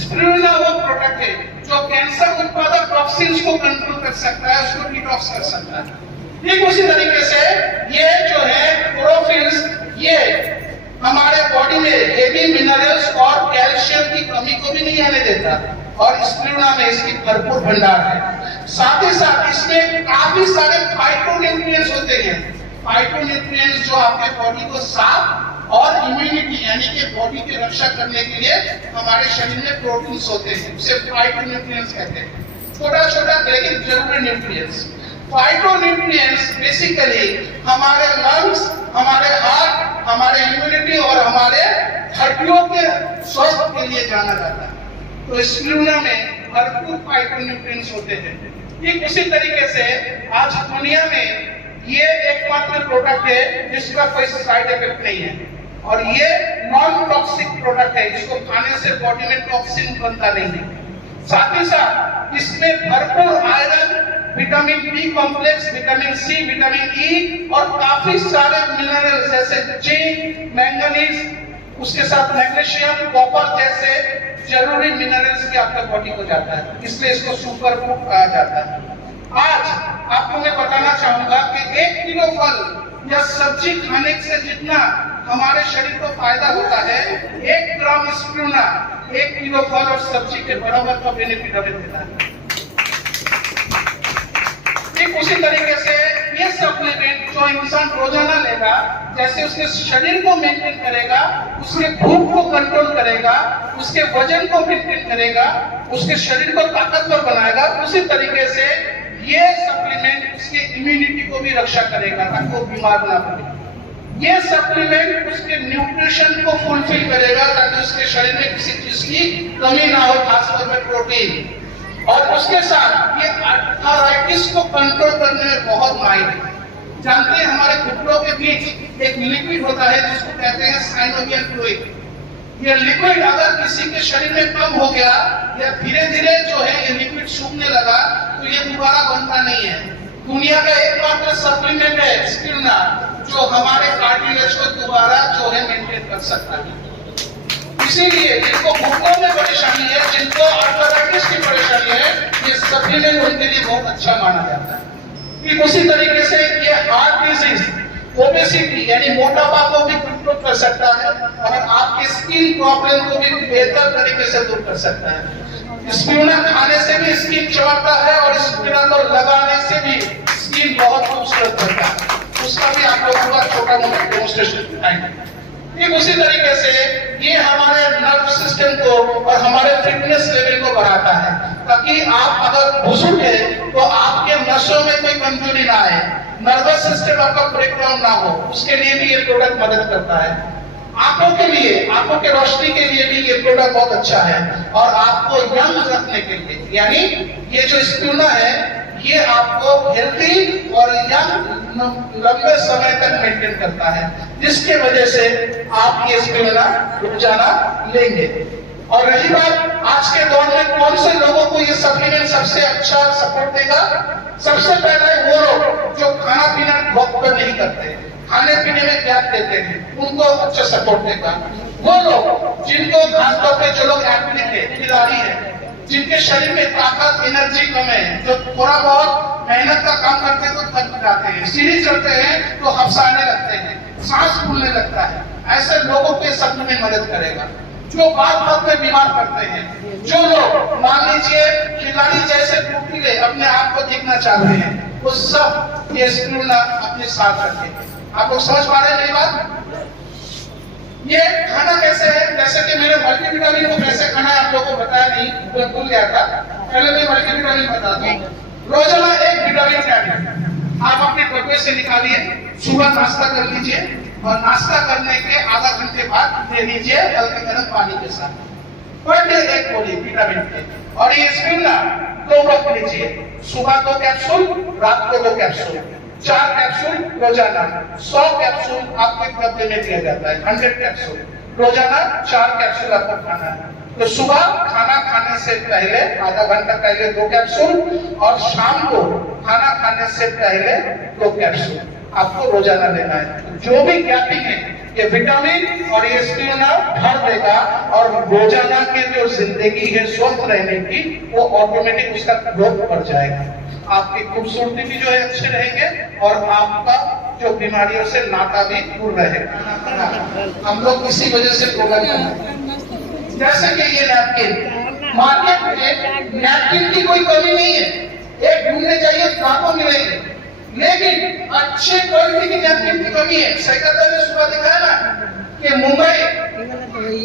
स्पिरुलिना वो प्रोडक्ट है जो कैंसर उत्पादक टॉक्सिन्स को कंट्रोल कर सकता है, उसको डिटॉक्स कर सकता है। ठीक उसी तरीके से ये जो है प्रोफिल्स, ये हमारे बॉडी में हेवी मिनरल्स और कैल्शियम की कमी को भी नहीं आने देता, और स्पिरुलिना में इसकी भरपूर भंडार है। साथ ही साथ इसमें काफी सारे फाइटोन्यूट्रिएंट्स होते हैं। फाइटोन्यूट्रिएंट्स जो आपके बॉडी को साफ और इम्यूनिटी, यानी कि बॉडी की रक्षा करने के लिए हमारे शरीर में प्रोटीन्स होते हैं, उसे फाइटोन्यूट्रिएंट्स कहते हैं। छोटा छोटा लेकिन जरूरी न्यूट्रिएंट्स। फाइटोन्यूट्रिएंट्स बेसिकली हमारे लंग्स, हमारे हार्ट, हमारे इम्यूनिटी और हमारे हड्डियों के स्वास्थ्य के लिए जाना जाता है। तो स्पिरुलिना में भरपूर फाइटोन्यूट्रिएंट्स होते हैं। ठीक उसी तरीके से आज दुनिया में ये एकमात्र प्रोडक्ट है जिसका कोई साइड इफेक्ट नहीं है, और ये नॉन टॉक्सिक प्रोडक्ट है, जिसको खाने से बॉडी में टॉक्सिन बनता नहीं है। साथ ही साथ इसमें भरपूर iron, vitamin B complex, vitamin C, vitamin E और काफी सारे मिनरल्स जैसे जिंक, मैंगनीज, उसके साथ मैग्नीशियम, कॉपर जैसे जरूरी मिनरल्स भी आपके बॉडी को जाता है, इसलिए इसको सुपर फूड कहा जाता है। आज आपको मैं बताना चाहूंगा कि 1 किलो फल या सब्जी खाने से जितना हमारे शरीर को फायदा होता है, 1 ग्राम स्प्रूना 1 किलो फल और सब्जी के बराबर का बेनिफिट हमें देता है। ठीक उसी तरीके से ये सप्लीमेंट जो इंसान रोजाना लेगा, जैसे उसके शरीर को मेंटेन करेगा, उसके भूख को कंट्रोल करेगा, उसके वजन को मेंटेन करेगा, उसके शरीर को ताकतवर बनाएगा, उसी तरीके से ये सप्लीमेंट उसके इम्यूनिटी को भी रक्षा करेगा ताकि वो बीमार ना पड़े। ये सप्लीमेंट उसके न्यूट्रिशन को फुलफिल करेगा ताकि उसके शरीर में किसी चीज की कमी ना हो, खासतौर में प्रोटीन। और उसके साथ ये आर्थराइटिस को कंट्रोल करने में बहुत माहिर है। जानते हैं हमारे घुटनों के बीच एक लिक्विड होता है जिसको कहते हैं साइनोवियल फ्लूइड। ये लिक्विड अगर किसी के शरीर में कम हो गया या धीरे धीरे जो है ये लिक्विड सूखने लगा तो ये दोबारा बनता नहीं है। दुनिया का एकमात्र सप्लीमेंट है स्पिरुलिना जो हमारे कार्टिलेज को दोबारा जो है मेंटेन कर सकता है। इसीलिए जिनको घुटनों में परेशानी है, जिनको आर्थराइटिस की परेशानी है, ये सप्लीमेंट उनके लिए बहुत अच्छा माना जाता है। ठीक उसी तरीके से ये हार्ट डिजीज, ओबेसिटी यानी मोटापा को भी कंट्रोल कर सकता है और आपकी स्किन प्रॉब्लम को भी बेहतर तरीके से दूर कर सकता है। स्पिरुलिना खाने से भी स्किन चमकता है और स्पिरुलिना को लगाने से भी स्किन बहुत खूबसूरत बनता है। उसका भी आप लोगों का छोटा मोटा डेमोन्स्ट्रेशन दिखाएंगे। ठीक उसी तरीके से ये हमारे नर्व सिस्टम को और हमारे फिटनेस लेवल को बढ़ाता है ताकि आप अगर बुजुर्ग हैं तो आपके नसों में कोई कमजोरी ना आए, नर्वस सिस्टम आपका ब्रेकडाउन ना हो, उसके लिए भी ये प्रोडक्ट मदद करता है। आंखों के लिए, आंखों के रोशनी के लिए भी ये प्रोडक्ट बहुत अच्छा है और आपको यंग रखने के लिए, यानी ये जो स्पिरुलिना है ये आपको हेल्दी और यंग लंबे समय तक मेंटेन करता है, जिसके वजह से आप ये स्पिरुलिना रोजाना लेंगे। और रही बात आज के दौर में कौन से लोगों को ये सप्लीमेंट सबसे अच्छा सपोर्ट देगा, सबसे पहले वो लोग जो खाना पीना वक्त पर नहीं करते, खाने पीने में त्याग देते हैं, उनको अच्छा सपोर्ट देगा। वो लोग जिनको खासतौर पे जो लोग एथलीट है, खिलाड़ी है, जिनके शरीर में ताकत एनर्जी कम है, जो थोड़ा बहुत मेहनत का काम करते हैं तो थक जाते हैं, सीढ़ी चढ़ते हैं तो हफ्साने लगते हैं, सांस फूलने लगता है, ऐसे लोगों के सप्लीमेंट मदद करेगा। जो बात में बीमार पड़ते हैं, जो लोग मान लीजिए खिलाड़ी जैसे फुर्तीले अपने आप को दिखना चाहते हैं, वो सब ये स्पिरुलिना अपने साथ रखें। आप लोग समझ पा रहे हैं मेरी बात? ये खाना कैसे है, जैसे कि मैंने मल्टीविटामिन को कैसे खाना है आप लोगों को बताया नहीं, मैं भूल गया था, पहले मैं मल्टीविटामिन बताता हूँ। रोजाना एक विटामिन टैबलेट आप अपने डब्बे से निकालिए, सुबह नाश्ता कर लीजिए और नाश्ता करने के आधा घंटे बाद ले लीजिए हल्के गर्म पानी के साथ। पर डे एक गोली विटामिन के। और ये स्पिरुलिना 2 वक्त लीजिए, सुबह 2 कैप्सूल, रात को 2 कैप्सूल, 4 कैप्सूल रोजाना। 100 कैप्सूल आपके डब्बे में दिया जाता है, 100 कैप्सूल रोजाना, 4 कैप्सूल आपको खाना है। तो सुबह खाना खाने से पहले आधा घंटा पहले 2 कैप्सूल और शाम को खाना खाने से पहले 2 कैप्सूल आपको रोजाना लेना है। जो भी गैपिंग है ये विटामिन और ये स्पिरुलिना भर देगा और रोजाना की जो जिंदगी है स्वस्थ रहने की वो ऑटोमेटिक उसका ग्रोथ बढ़ जाएगा। आपकी खूबसूरती भी जो है अच्छे रहेंगे और आपका जो बीमारियों से नाता भी दूर रहेगा। हम लोग इसी वजह से प्रोग्राम करते हैं। जैसे कि ये नैपकिन, मार्केट में नैपकिन की कोई कमी नहीं है, एक ढूंढने चाहिए तो आपको मिलेंगे, लेकिन अच्छे क्वालिटी की नैपकिन की कमी है। सेक्रेटरी ने सुबह दिखाया ना कि मुंबई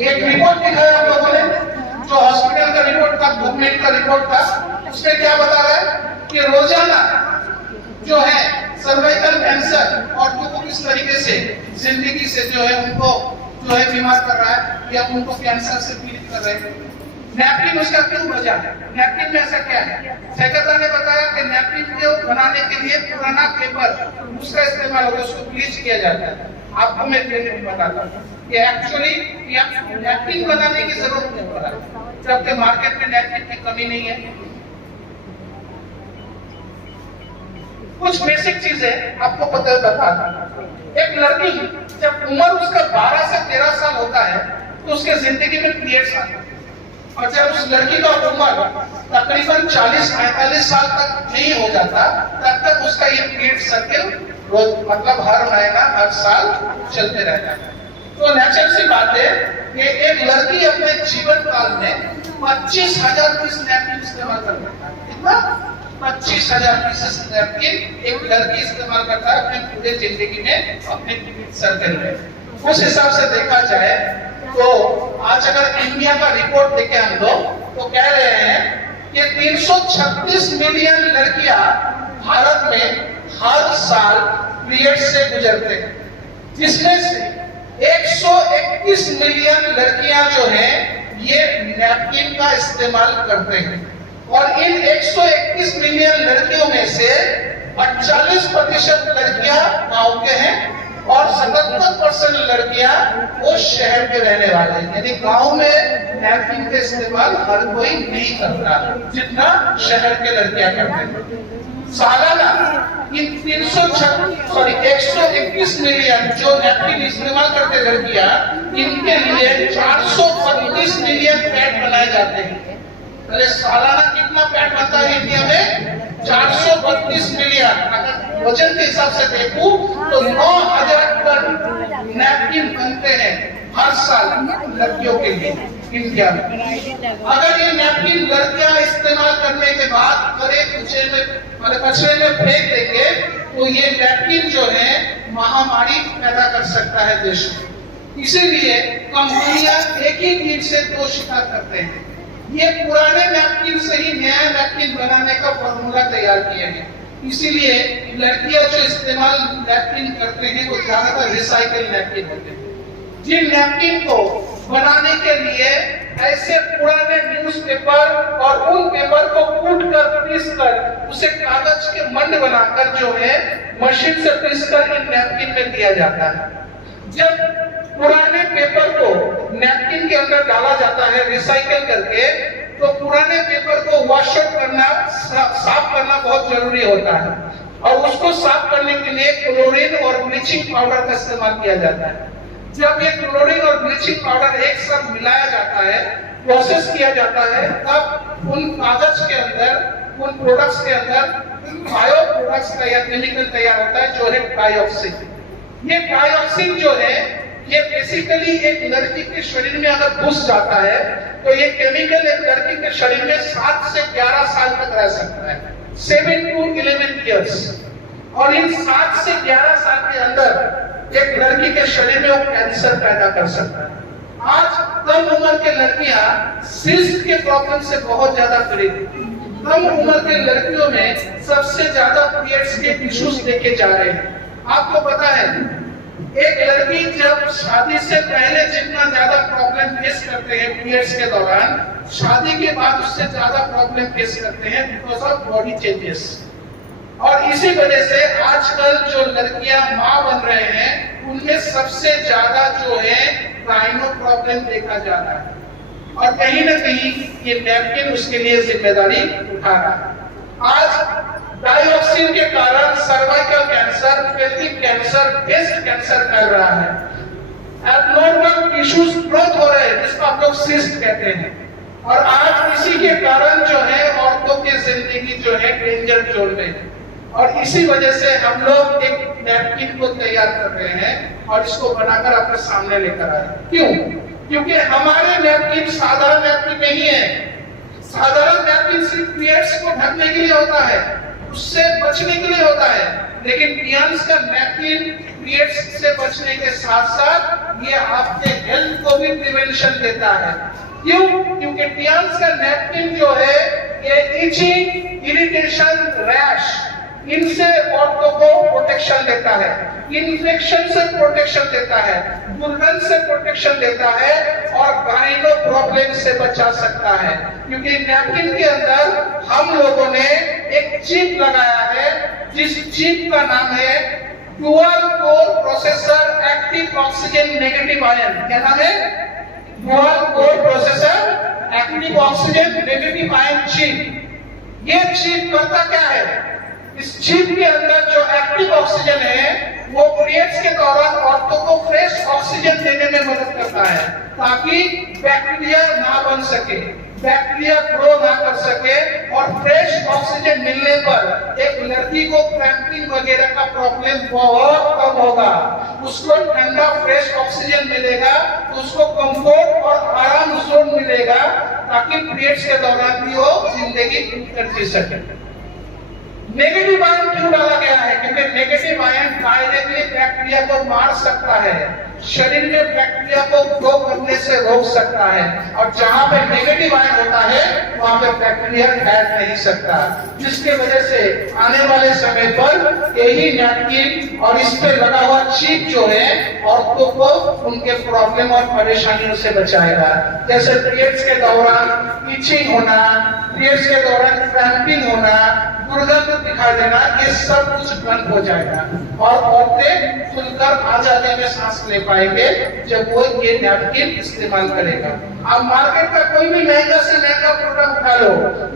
एक रिपोर्ट दिखाया आप लोगों ने, जो हॉस्पिटल का रिपोर्ट था, गवर्नमेंट का रिपोर्ट था, उसमें क्या बता रहा है कि रोजाना जो है सर्वाइकल कैंसर और लोगों को किस तरीके से जिंदगी से जो है उनको जो है बीमार कर रहा है या उनको कैंसर से पीड़ित कर रहे हैं। नैपकिन उसका क्यों वजह है? नैपकिन में ऐसा क्या है? सेक्रेटरी ने बताया कि नैपकिन को बनाने के लिए पुराना पेपर उसका इस्तेमाल होता है, उसको ब्लीच किया जाता है। आपको मैं ट्रेनिंग बताता हूँ कि एक्चुअली नैपकिन बनाने की जरूरत नहीं पड़ा जबकि मार्केट में नैपकिन की कमी नहीं है। कुछ बेसिक चीजें आपको पता बता। एक लड़की जब उम्र उसका 12 से 13 साल होता है तो उसके जिंदगी में पीरियड्स आते हैं, और जब उस लड़की का उम्र तकरीबन 40-45 साल तक नहीं हो जाता तब तक उसका ये पीरियड साइकिल रोज मतलब हर महीना हर साल चलते रहता है। तो नेचुरल सी बात है कि एक लड़की अपने जीवन काल में 25,000 पीस नैपकिन इस्तेमाल कर सकता है। कितना? 25,000 पीसेस नैपकिन एक लड़की इस्तेमाल करता है अपने पूरे जिंदगी में अपने पीरियड सर्कल में। उस हिसाब से देखा जाए तो आज अगर इंडिया का रिपोर्ट देखें हम लोग तो कह रहे हैं कि 336 मिलियन लड़कियां भारत में हर साल पीरियड से गुजरते हैं, जिसमें से 131 मिलियन लड़कियां जो हैं ये नैपकिन का इस्तेमाल करते हैं, और इन 121 मिलियन लड़कियों में से 48% लड़कियां गांव के हैं और 77% लड़कियां वो शहर के रहने वाले हैं। यानी गांव में नैपकिन का इस्तेमाल हर कोई नहीं करता जितना शहर के लड़कियां करते हैं। सालाना इन 121 मिलियन जो नैपकिन इस्तेमाल करते लड़कियां, इनके लिए 432 मिलियन पैड बनाए जाते हैं। अरे सालाना कितना पैड बनता है इंडिया में? 432 मिलियन। अगर वजन के हिसाब से देखूं तो 9,000 टन नैपकिन बनते हैं हर साल लड़कियों के लिए इंडिया में। अगर ये नैपकिन लड़कियां इस्तेमाल करने के बाद अरे कचरे में फेंक देंगे तो ये नैपकिन जो है महामारी पैदा कर सकता है देश में। इसीलिए कंपनियां एक ही तीर से दो शिकार करते हैं। ये पुराने नैपकिन से ही नया नैपकिन बनाने का फॉर्मूला तैयार किया है। इसीलिए लड़कियां जो इस्तेमाल नैपकिन करते हैं वो ज्यादातर रिसाइकल नैपकिन होते हैं। जिन नैपकिन को बनाने के लिए ऐसे पुराने न्यूज़पेपर और उन पेपर को कूट कर पीस कर उसे कागज के मंड बनाकर जो है मशीन से पीस कर इन नैपकिन में दिया जाता है। जब पुराने पेपर को नैपकिन के अंदर डाला जाता है रिसाइकल करके, तो पुराने पेपर को वॉश आउट करना, साफ करना बहुत जरूरी होता है, और उसको साफ करने के लिए क्लोरीन और ब्लीचिंग पाउडर का इस्तेमाल किया जाता है। जब ये क्लोरीन और ब्लीचिंग पाउडर एक साथ मिलाया जाता है, प्रोसेस किया जाता है, तब उन कागज के अंदर, उन प्रोडक्ट्स के अंदर बायो प्रोडक्ट्स का या केमिकल तैयार होता है जो है डाइऑक्सिन। ये डाइऑक्सिन जो है ये बेसिकली एक लड़की के शरीर में अगर घुस जाता है तो ये केमिकल एक लड़की के शरीर में 7 से 11 साल तक रह सकता है, 7 to 11 years। और इन 7 से 11 साल के अंदर एक लड़की के शरीर में वो कैंसर पैदा कर सकता है। आज कम उम्र के लड़कियां सिस्ट के प्रॉब्लम से बहुत ज्यादा पीड़ित हैं। कम उम्र के लड़कियों में सबसे ज्यादा पीरियड्स के इश्यूज देखे जा रहे हैं। आपको पता है एक लड़की जब शादी से पहले जितना ज्यादा प्रॉब्लम फेस करते हैं पीरियड्स के दौरान, शादी के बाद उससे ज्यादा प्रॉब्लम फेस करते हैं बिकॉज ऑफ बॉडी चेंजेस। और इसी वजह से आजकल जो लड़कियां मां बन रहे हैं उनमें सबसे ज्यादा जो है गाइनो प्रॉब्लम देखा जा रहा है, और कहीं ना कहीं ये नैपकिन उसके लिए जिम्मेदारी उठा रहा है। आज डाइऑक्सिन के कारण cervical cancer, pelvic cancer, breast cancer फैल रहा है। एबनॉर्मल टिश्यूज ग्रोथ हो रहे हैं जिसको आप लोग सिस्ट कहते हैं, और आज इसी के कारण जो है औरतों की जिंदगी जो है डेंजर जोन में है। और इसी वजह से हम लोग एक नैपकिन को तैयार कर रहे हैं और इसको बनाकर आपके सामने लेकर आए। क्यों? क्योंकि हमारे नैपकिन साधारण नैपकिन नहीं है। साधारण नैपकिन सिर्फ पीरियड्स को ढकने के लिए होता है, उससे बचने के लिए होता है, लेकिन टियान्स का नैपकिन पीरियड्स से बचने के साथ साथ ये आपके हेल्थ को भी प्रिवेंशन देता है। क्यों? क्योंकि टियान्स का नैपकिन जो है ये इचिंग, इरिटेशन, रैश, इनसे औरतों को प्रोटेक्शन देता है, इन्फेक्शन से प्रोटेक्शन देता है, दुर्गंध से प्रोटेक्शन देता है, और गाइनो प्रॉब्लम से बचा सकता है। क्योंकि नैपकिन के अंदर हम लोगों ने एक चिप लगाया है जिस चिप का नाम है dual core processor active oxygen negative ion, क्या नाम है? Dual core processor active oxygen negative ion chip. ये चिप करता क्या है? इस चिप के अंदर जो एक्टिव ऑक्सीजन है वो पीरियड्स के दौरान औरतों को फ्रेश ऑक्सीजन देने में मदद करता है, ताकि बैक्टीरिया ना बन सके, बैक्टीरिया ग्रो ना कर सके, और फ्रेश ऑक्सीजन मिलने पर एक लड़की को क्रैम्पिंग वगैरह का प्रॉब्लम बहुत कम होगा। उसको ठंडा फ्रेश ऑक्सीजन मिलेगा, उसको कंफर्ट और आराम जोन मिलेगा, ताकि पीरियड्स के दौरान भी वो जिंदगी कर जी सके। नेगेटिव आयन क्यों डाला गया है? क्योंकि नेगेटिव आयन डायरेक्टली बैक्टीरिया को मार सकता है, शरीर में बैक्टीरिया को ग्रो करने से रोक सकता है, और जहां पे नेगेटिव आयन होता है वहां पे बैक्टीरिया ठहर नहीं सकता, जिसके वजह से आने वाले समय पर यही नैपकिन और इस पे लगा हुआ चिप जो है औरतों को उनके प्रॉब्लम और परेशानियों से बचाएगा। जैसे पीरियड्स के दौरान इचिंग होना, पीरियड्स के दौरान क्रैम्पिंग होना, दुर्गंध दिखाई देना, ये सब कुछ बंद हो जाएगा, और औरतें खुलकर आजादी में सांस ले पाएंगे जब वो ये नैपकिन इस्तेमाल करेगा। आप मार्केट का कोई भी महंगा से महंगा प्रोडक्ट उठा लो,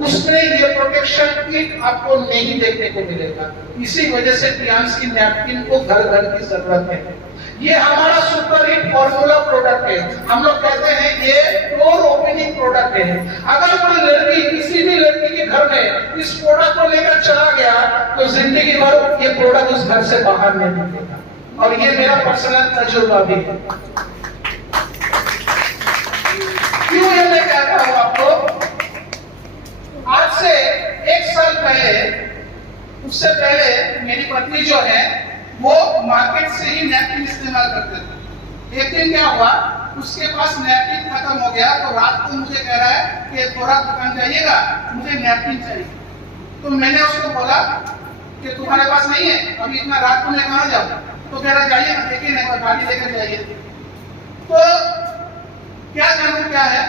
उसमें ये प्रोटेक्शन किट आपको नहीं देखने को मिलेगा। इसी वजह से प्रियांश की नैपकिन को घर घर की जरूरत है। ये हमारा सुपर हिट फॉर्मूला प्रोडक्ट है। हम लोग कहते हैं ये डोर ओपनिंग प्रोडक्ट है। अगर कोई लड़की, किसी भी लड़की के घर में इस प्रोडक्ट को लेकर चला गया तो जिंदगी भर ये प्रोडक्ट उस घर से बाहर नहीं निकलेगा, और ये मेरा पर्सनल तजुर्बा भी है। क्यों ये मैं कहता हूं आपको? आज से 1 साल पहले, उससे पहले मेरी पत्नी जो है वो मार्केट से ही नैपकिन इस्तेमाल करते थे। एक दिन क्या हुआ, उसके पास नैपकिन खत्म हो गया, तो रात को मुझे कह रहा है कि थोड़ा दुकान जाइएगा, मुझे नैपकिन चाहिए। तो मैंने उसको बोला कि तुम्हारे पास नहीं है, अभी इतना रात को मैं कहाँ जाऊँ? तो कह रहा जाइए ना, देखिए नहीं, गाड़ी लेकर जाइए। तो क्या जानू क्या है,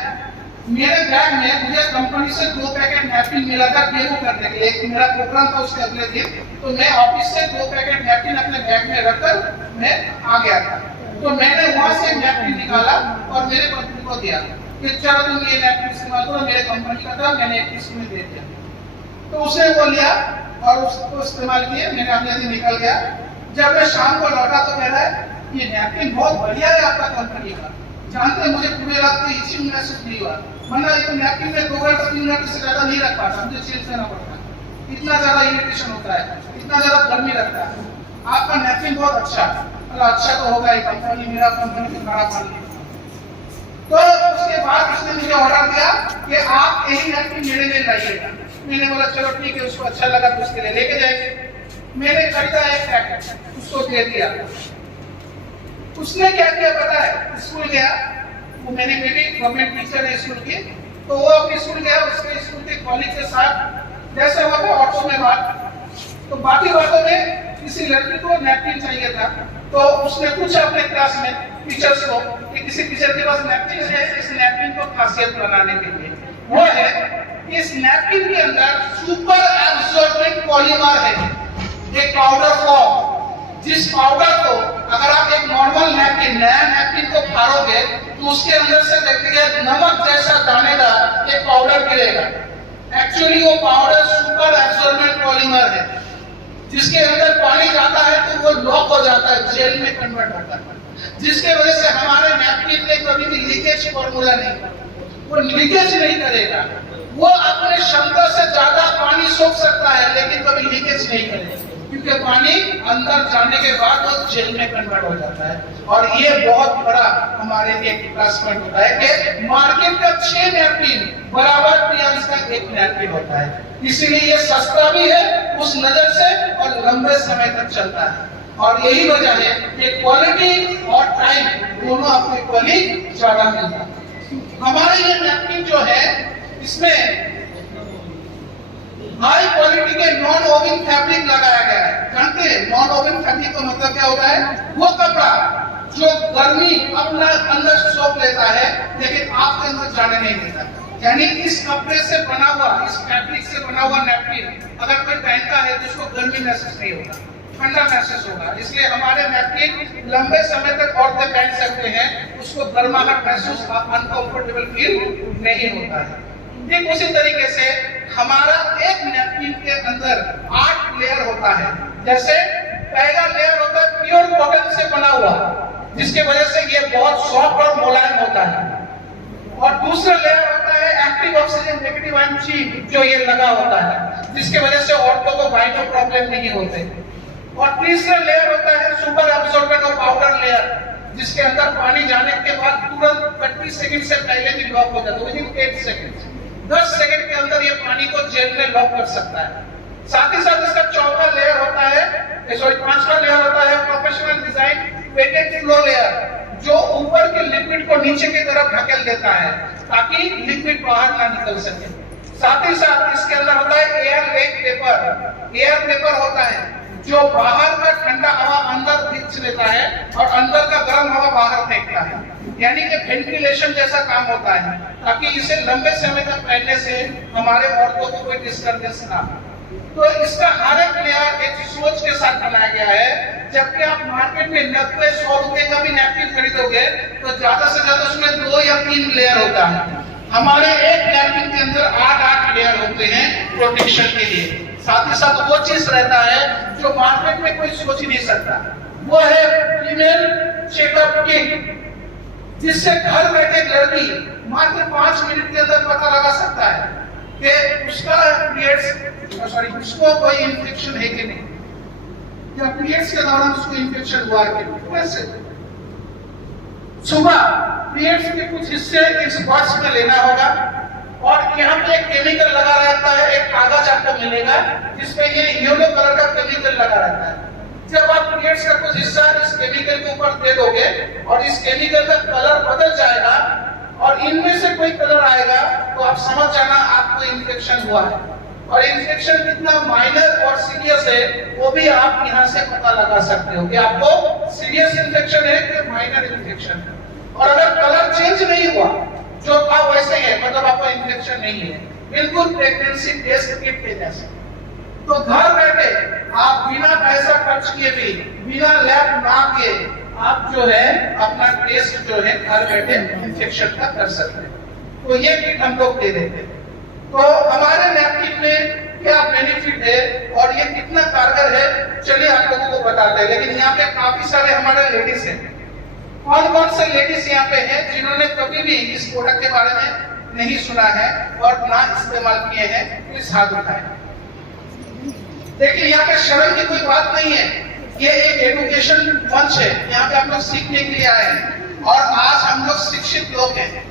मेरे बैग में मुझे कंपनी से 2 पैकेट नैपकिन मिला था डेमो करने के लिए। एक मेरा प्रोग्राम था उसके अगले दिन, तो मैं ऑफिस से 2 पैकेट नैपकिन अपने बैग में रखकर मैं आ गया था। तो मैंने वहां से नैपकिन निकाला और मेरे पत्नी को दिया कि चलो तुम ये नैपकिन इस्तेमाल करो, मेरे कंपनी का था, मैंने एक किस्त में दे दिया। तो उसने वो लिया और उसको इस्तेमाल किया, मैंने अगले दिन निकल गया। जब मैं शाम को लौटा तो कह रहा है ये नैपकिन बहुत बढ़िया है आपका कंपनी का, जानते हैं मुझे पूरे रात को इचिंग महसूस नहीं हुआ, वरना ये नैपकिन में 2 घंटे 3 घंटे से ज्यादा नहीं रख पाता, मुझे चेंज करना पड़ता, इतना ज्यादा इरिटेशन होता है, इतना ज्यादा गर्मी लगता है। आपका नैपकिन बहुत अच्छा, अच्छा तो होगा ही, कंपनी मेरा कंपनी को खराब मान लिया। तो उसके बाद उसने मुझे ऑर्डर दिया कि आप यही नैपकिन मेरे लिए लाइएगा। मैंने बोला चलो ठीक है, उसको अच्छा लगा तो उसके लिए लेके जाएंगे। मैंने खरीदा 1 पैकेट, उसको दे दिया। उसने क्या किया पता है? स्कूल गया, वो मेरी बेटी गवर्नमेंट टीचर है स्कूल की, तो वो अपने स्कूल गया, उसके स्कूल के कॉलेज के साथ जैसे हुआ था ऑटो में बात, तो बाकी बातों में किसी लड़की को नैपकिन चाहिए था, तो उसने पूछा अपने क्लास में टीचर्स को कि किसी टीचर के पास नैपकिन है, इस नैपकिन को खासियत बनाने के लिए। वो है इस नैपकिन के अंदर सुपर एब्सॉर्बेंट पॉलीमर है, एक पाउडर फॉर्म, जिस पाउडर को अगर आप एक नॉर्मल नैपकिन, नया नैपकिन को फाड़ोगे तो उसके अंदर से देखिए नमक जैसा दानेदार एक पाउडर गिरेगा। एक्चुअली वो पाउडर सुपर एब्सॉर्बेंट पॉलीमर है, जिसके अंदर पानी जाता है तो वो लॉक हो जाता है, जेल में कन्वर्ट होता है, जिसके वजह से हमारे नैपकिन में कभी भी लीकेज फॉर्मूला नहीं, वो लीकेज नहीं करेगा। वो अपने क्षमता से ज्यादा पानी सोख सकता है लेकिन कभी लीकेज नहीं करेगा, क्योंकि पानी अंदर जाने के बाद वो जेल में कन्वर्ट हो जाता है। और ये बहुत बड़ा हमारे लिए प्लस पॉइंट होता है कि मार्केट का 6 नैपकिन बराबर प्रियांश का 1 नैपकिन होता है, इसीलिए ये सस्ता भी है उस नजर से और लंबे समय तक चलता है। और यही वजह है कि क्वालिटी और टाइम दोनों आपको इक्वली ज्यादा मिलता है। हमारे ये नैपकिन जो है इसमें हाई क्वालिटी के नॉन ओवन फैब्रिक लगाया गया है। जानते हैं नॉन ओवन फैब्रिक का मतलब क्या होता है? वो कपड़ा जो गर्मी अपना अंदर सोख लेता है लेकिन आपके अंदर जाने नहीं देता। यानी इस कपड़े से बना हुआ, इस फैब्रिक से बना हुआ नैपकिन अगर कोई पहनता है तो उसको गर्मी महसूस नहीं होता। ठंडा महसूस होगा। इसलिए हमारे नैपकिन लंबे समय तक औरतें पहन सकते हैं, उसको गर्माहट महसूस अनकंफर्टेबल फील नहीं होता है। ठीक उसी तरीके से हमारा एक नैपकिन के अंदर 8 लेयर होता है। जैसे पहला लेयर होता है प्योर कॉटन से बना हुआ, जिसके वजह से ये बहुत सॉफ्ट और मुलायम होता है। और दूसरा लेयर होता है active oxygen negative ion sheet, जो ये लगा होता है, जिसके वजह से औरतों को गाइनो प्रॉब्लम नहीं होते। और तीसरा लेयर होता है सुपर एब्सॉर्बेंट और पाउडर लेयर, जिसके अंदर पानी जाने के बाद तुरंत 30 सेकंड से पहले भी लॉक हो जाता है, विदिन 8 सेकंड। 10 सेकंड के अंदर ये पानी को जेल में लॉक कर सकता है। साथ ही साथ इसका चौथा लेयर होता है, पांचवा लेयर होता है professional design weighted flow layer, जो ऊपर के लिक्विड को नीचे की तरफ ढकेल देता है ताकि लिक्विड बाहर ना निकल सके। साथ ही साथ इसके अंदर होता है air lake paper. Air paper होता है जो बाहर का ठंडा हवा अंदर खींच लेता है और अंदर का गर्म हवा बाहर फेंकता है, यानी कि वेंटिलेशन जैसा काम होता है, ताकि इसे लंबे समय तक पहनने से हमारे औरतों को कोई डिस्टर्बेंस ना हो। तो इसका हर एक लेयर एक सोच के साथ बनाया गया है। जबकि आप मार्केट में 90-100 रुपए का भी नैपकिन खरीदोगे तो ज्यादा से ज्यादा उसमें 2 या 3 लेयर होता है। हमारे एक नैपकिन के अंदर 8 लेयर होते हैं प्रोटेक्शन के लिए। साथ ही साथ वो चीज रहता है जो मार्केट में कोई सोच ही नहीं सकता, वो है फीमेल चेकअप किट, जिससे घर बैठे लड़की मात्र 5 मिनट के अंदर पता लगा सकता है कि उसका उसको कोई इन्फेक्शन है कि नहीं, या पीरियड्स के दौरान उसको इन्फेक्शन हुआ है कि नहीं। कैसे? सुबह पीरियड्स के कुछ हिस्से इस बॉक्स में लेना होगा और यहाँ पे एक केमिकल लगा रहता है, एक कागज आपको मिलेगा जिसमें ये येलो कलर का केमिकल लगा रहता है। जब आप पीरियड्स का कुछ हिस्सा इस केमिकल के ऊपर दे दोगे और इस केमिकल का कलर बदल जाएगा और इनमें से कोई कलर आएगा तो आप समझ जाना आपको इन्फेक्शन हुआ है। और इन्फेक्शन कितना माइनर और सीरियस है वो भी आप यहाँ से पता लगा सकते हो कि आपको सीरियस इन्फेक्शन है कि माइनर इन्फेक्शन है। और अगर कलर चेंज नहीं हुआ, जो था वैसे है, मतलब आपका इन्फेक्शन नहीं है, बिल्कुल प्रेगनेंसी टेस्ट किट के जैसे। तो घर बैठे आप बिना पैसा खर्च किए भी, बिना लैब ना किए आप जो है अपना टेस्ट जो है घर बैठे इन्फेक्शन का कर सकते हैं। तो ये किट हम लोग दे देते हैं। तो हमारे नैपकिन में क्या बेनिफिट है और ये कितना कारगर है, चलिए आप लोगों को बताते हैं। लेकिन यहाँ पे काफी सारे हमारे लेडीज हैं। कौन कौन से लेडीज यहाँ पे हैं जिन्होंने कभी भी इस प्रोडक्ट के बारे में नहीं सुना है और ना इस्तेमाल किए हैं? प्लीज हाथ उठाएं। देखिए यहाँ पे शर्म की कोई बात नहीं है, ये एक एजुकेशन मंच है, यहाँ पे हम लोग सीखने के लिए आए हैं और आज हम लोग शिक्षित लोग हैं।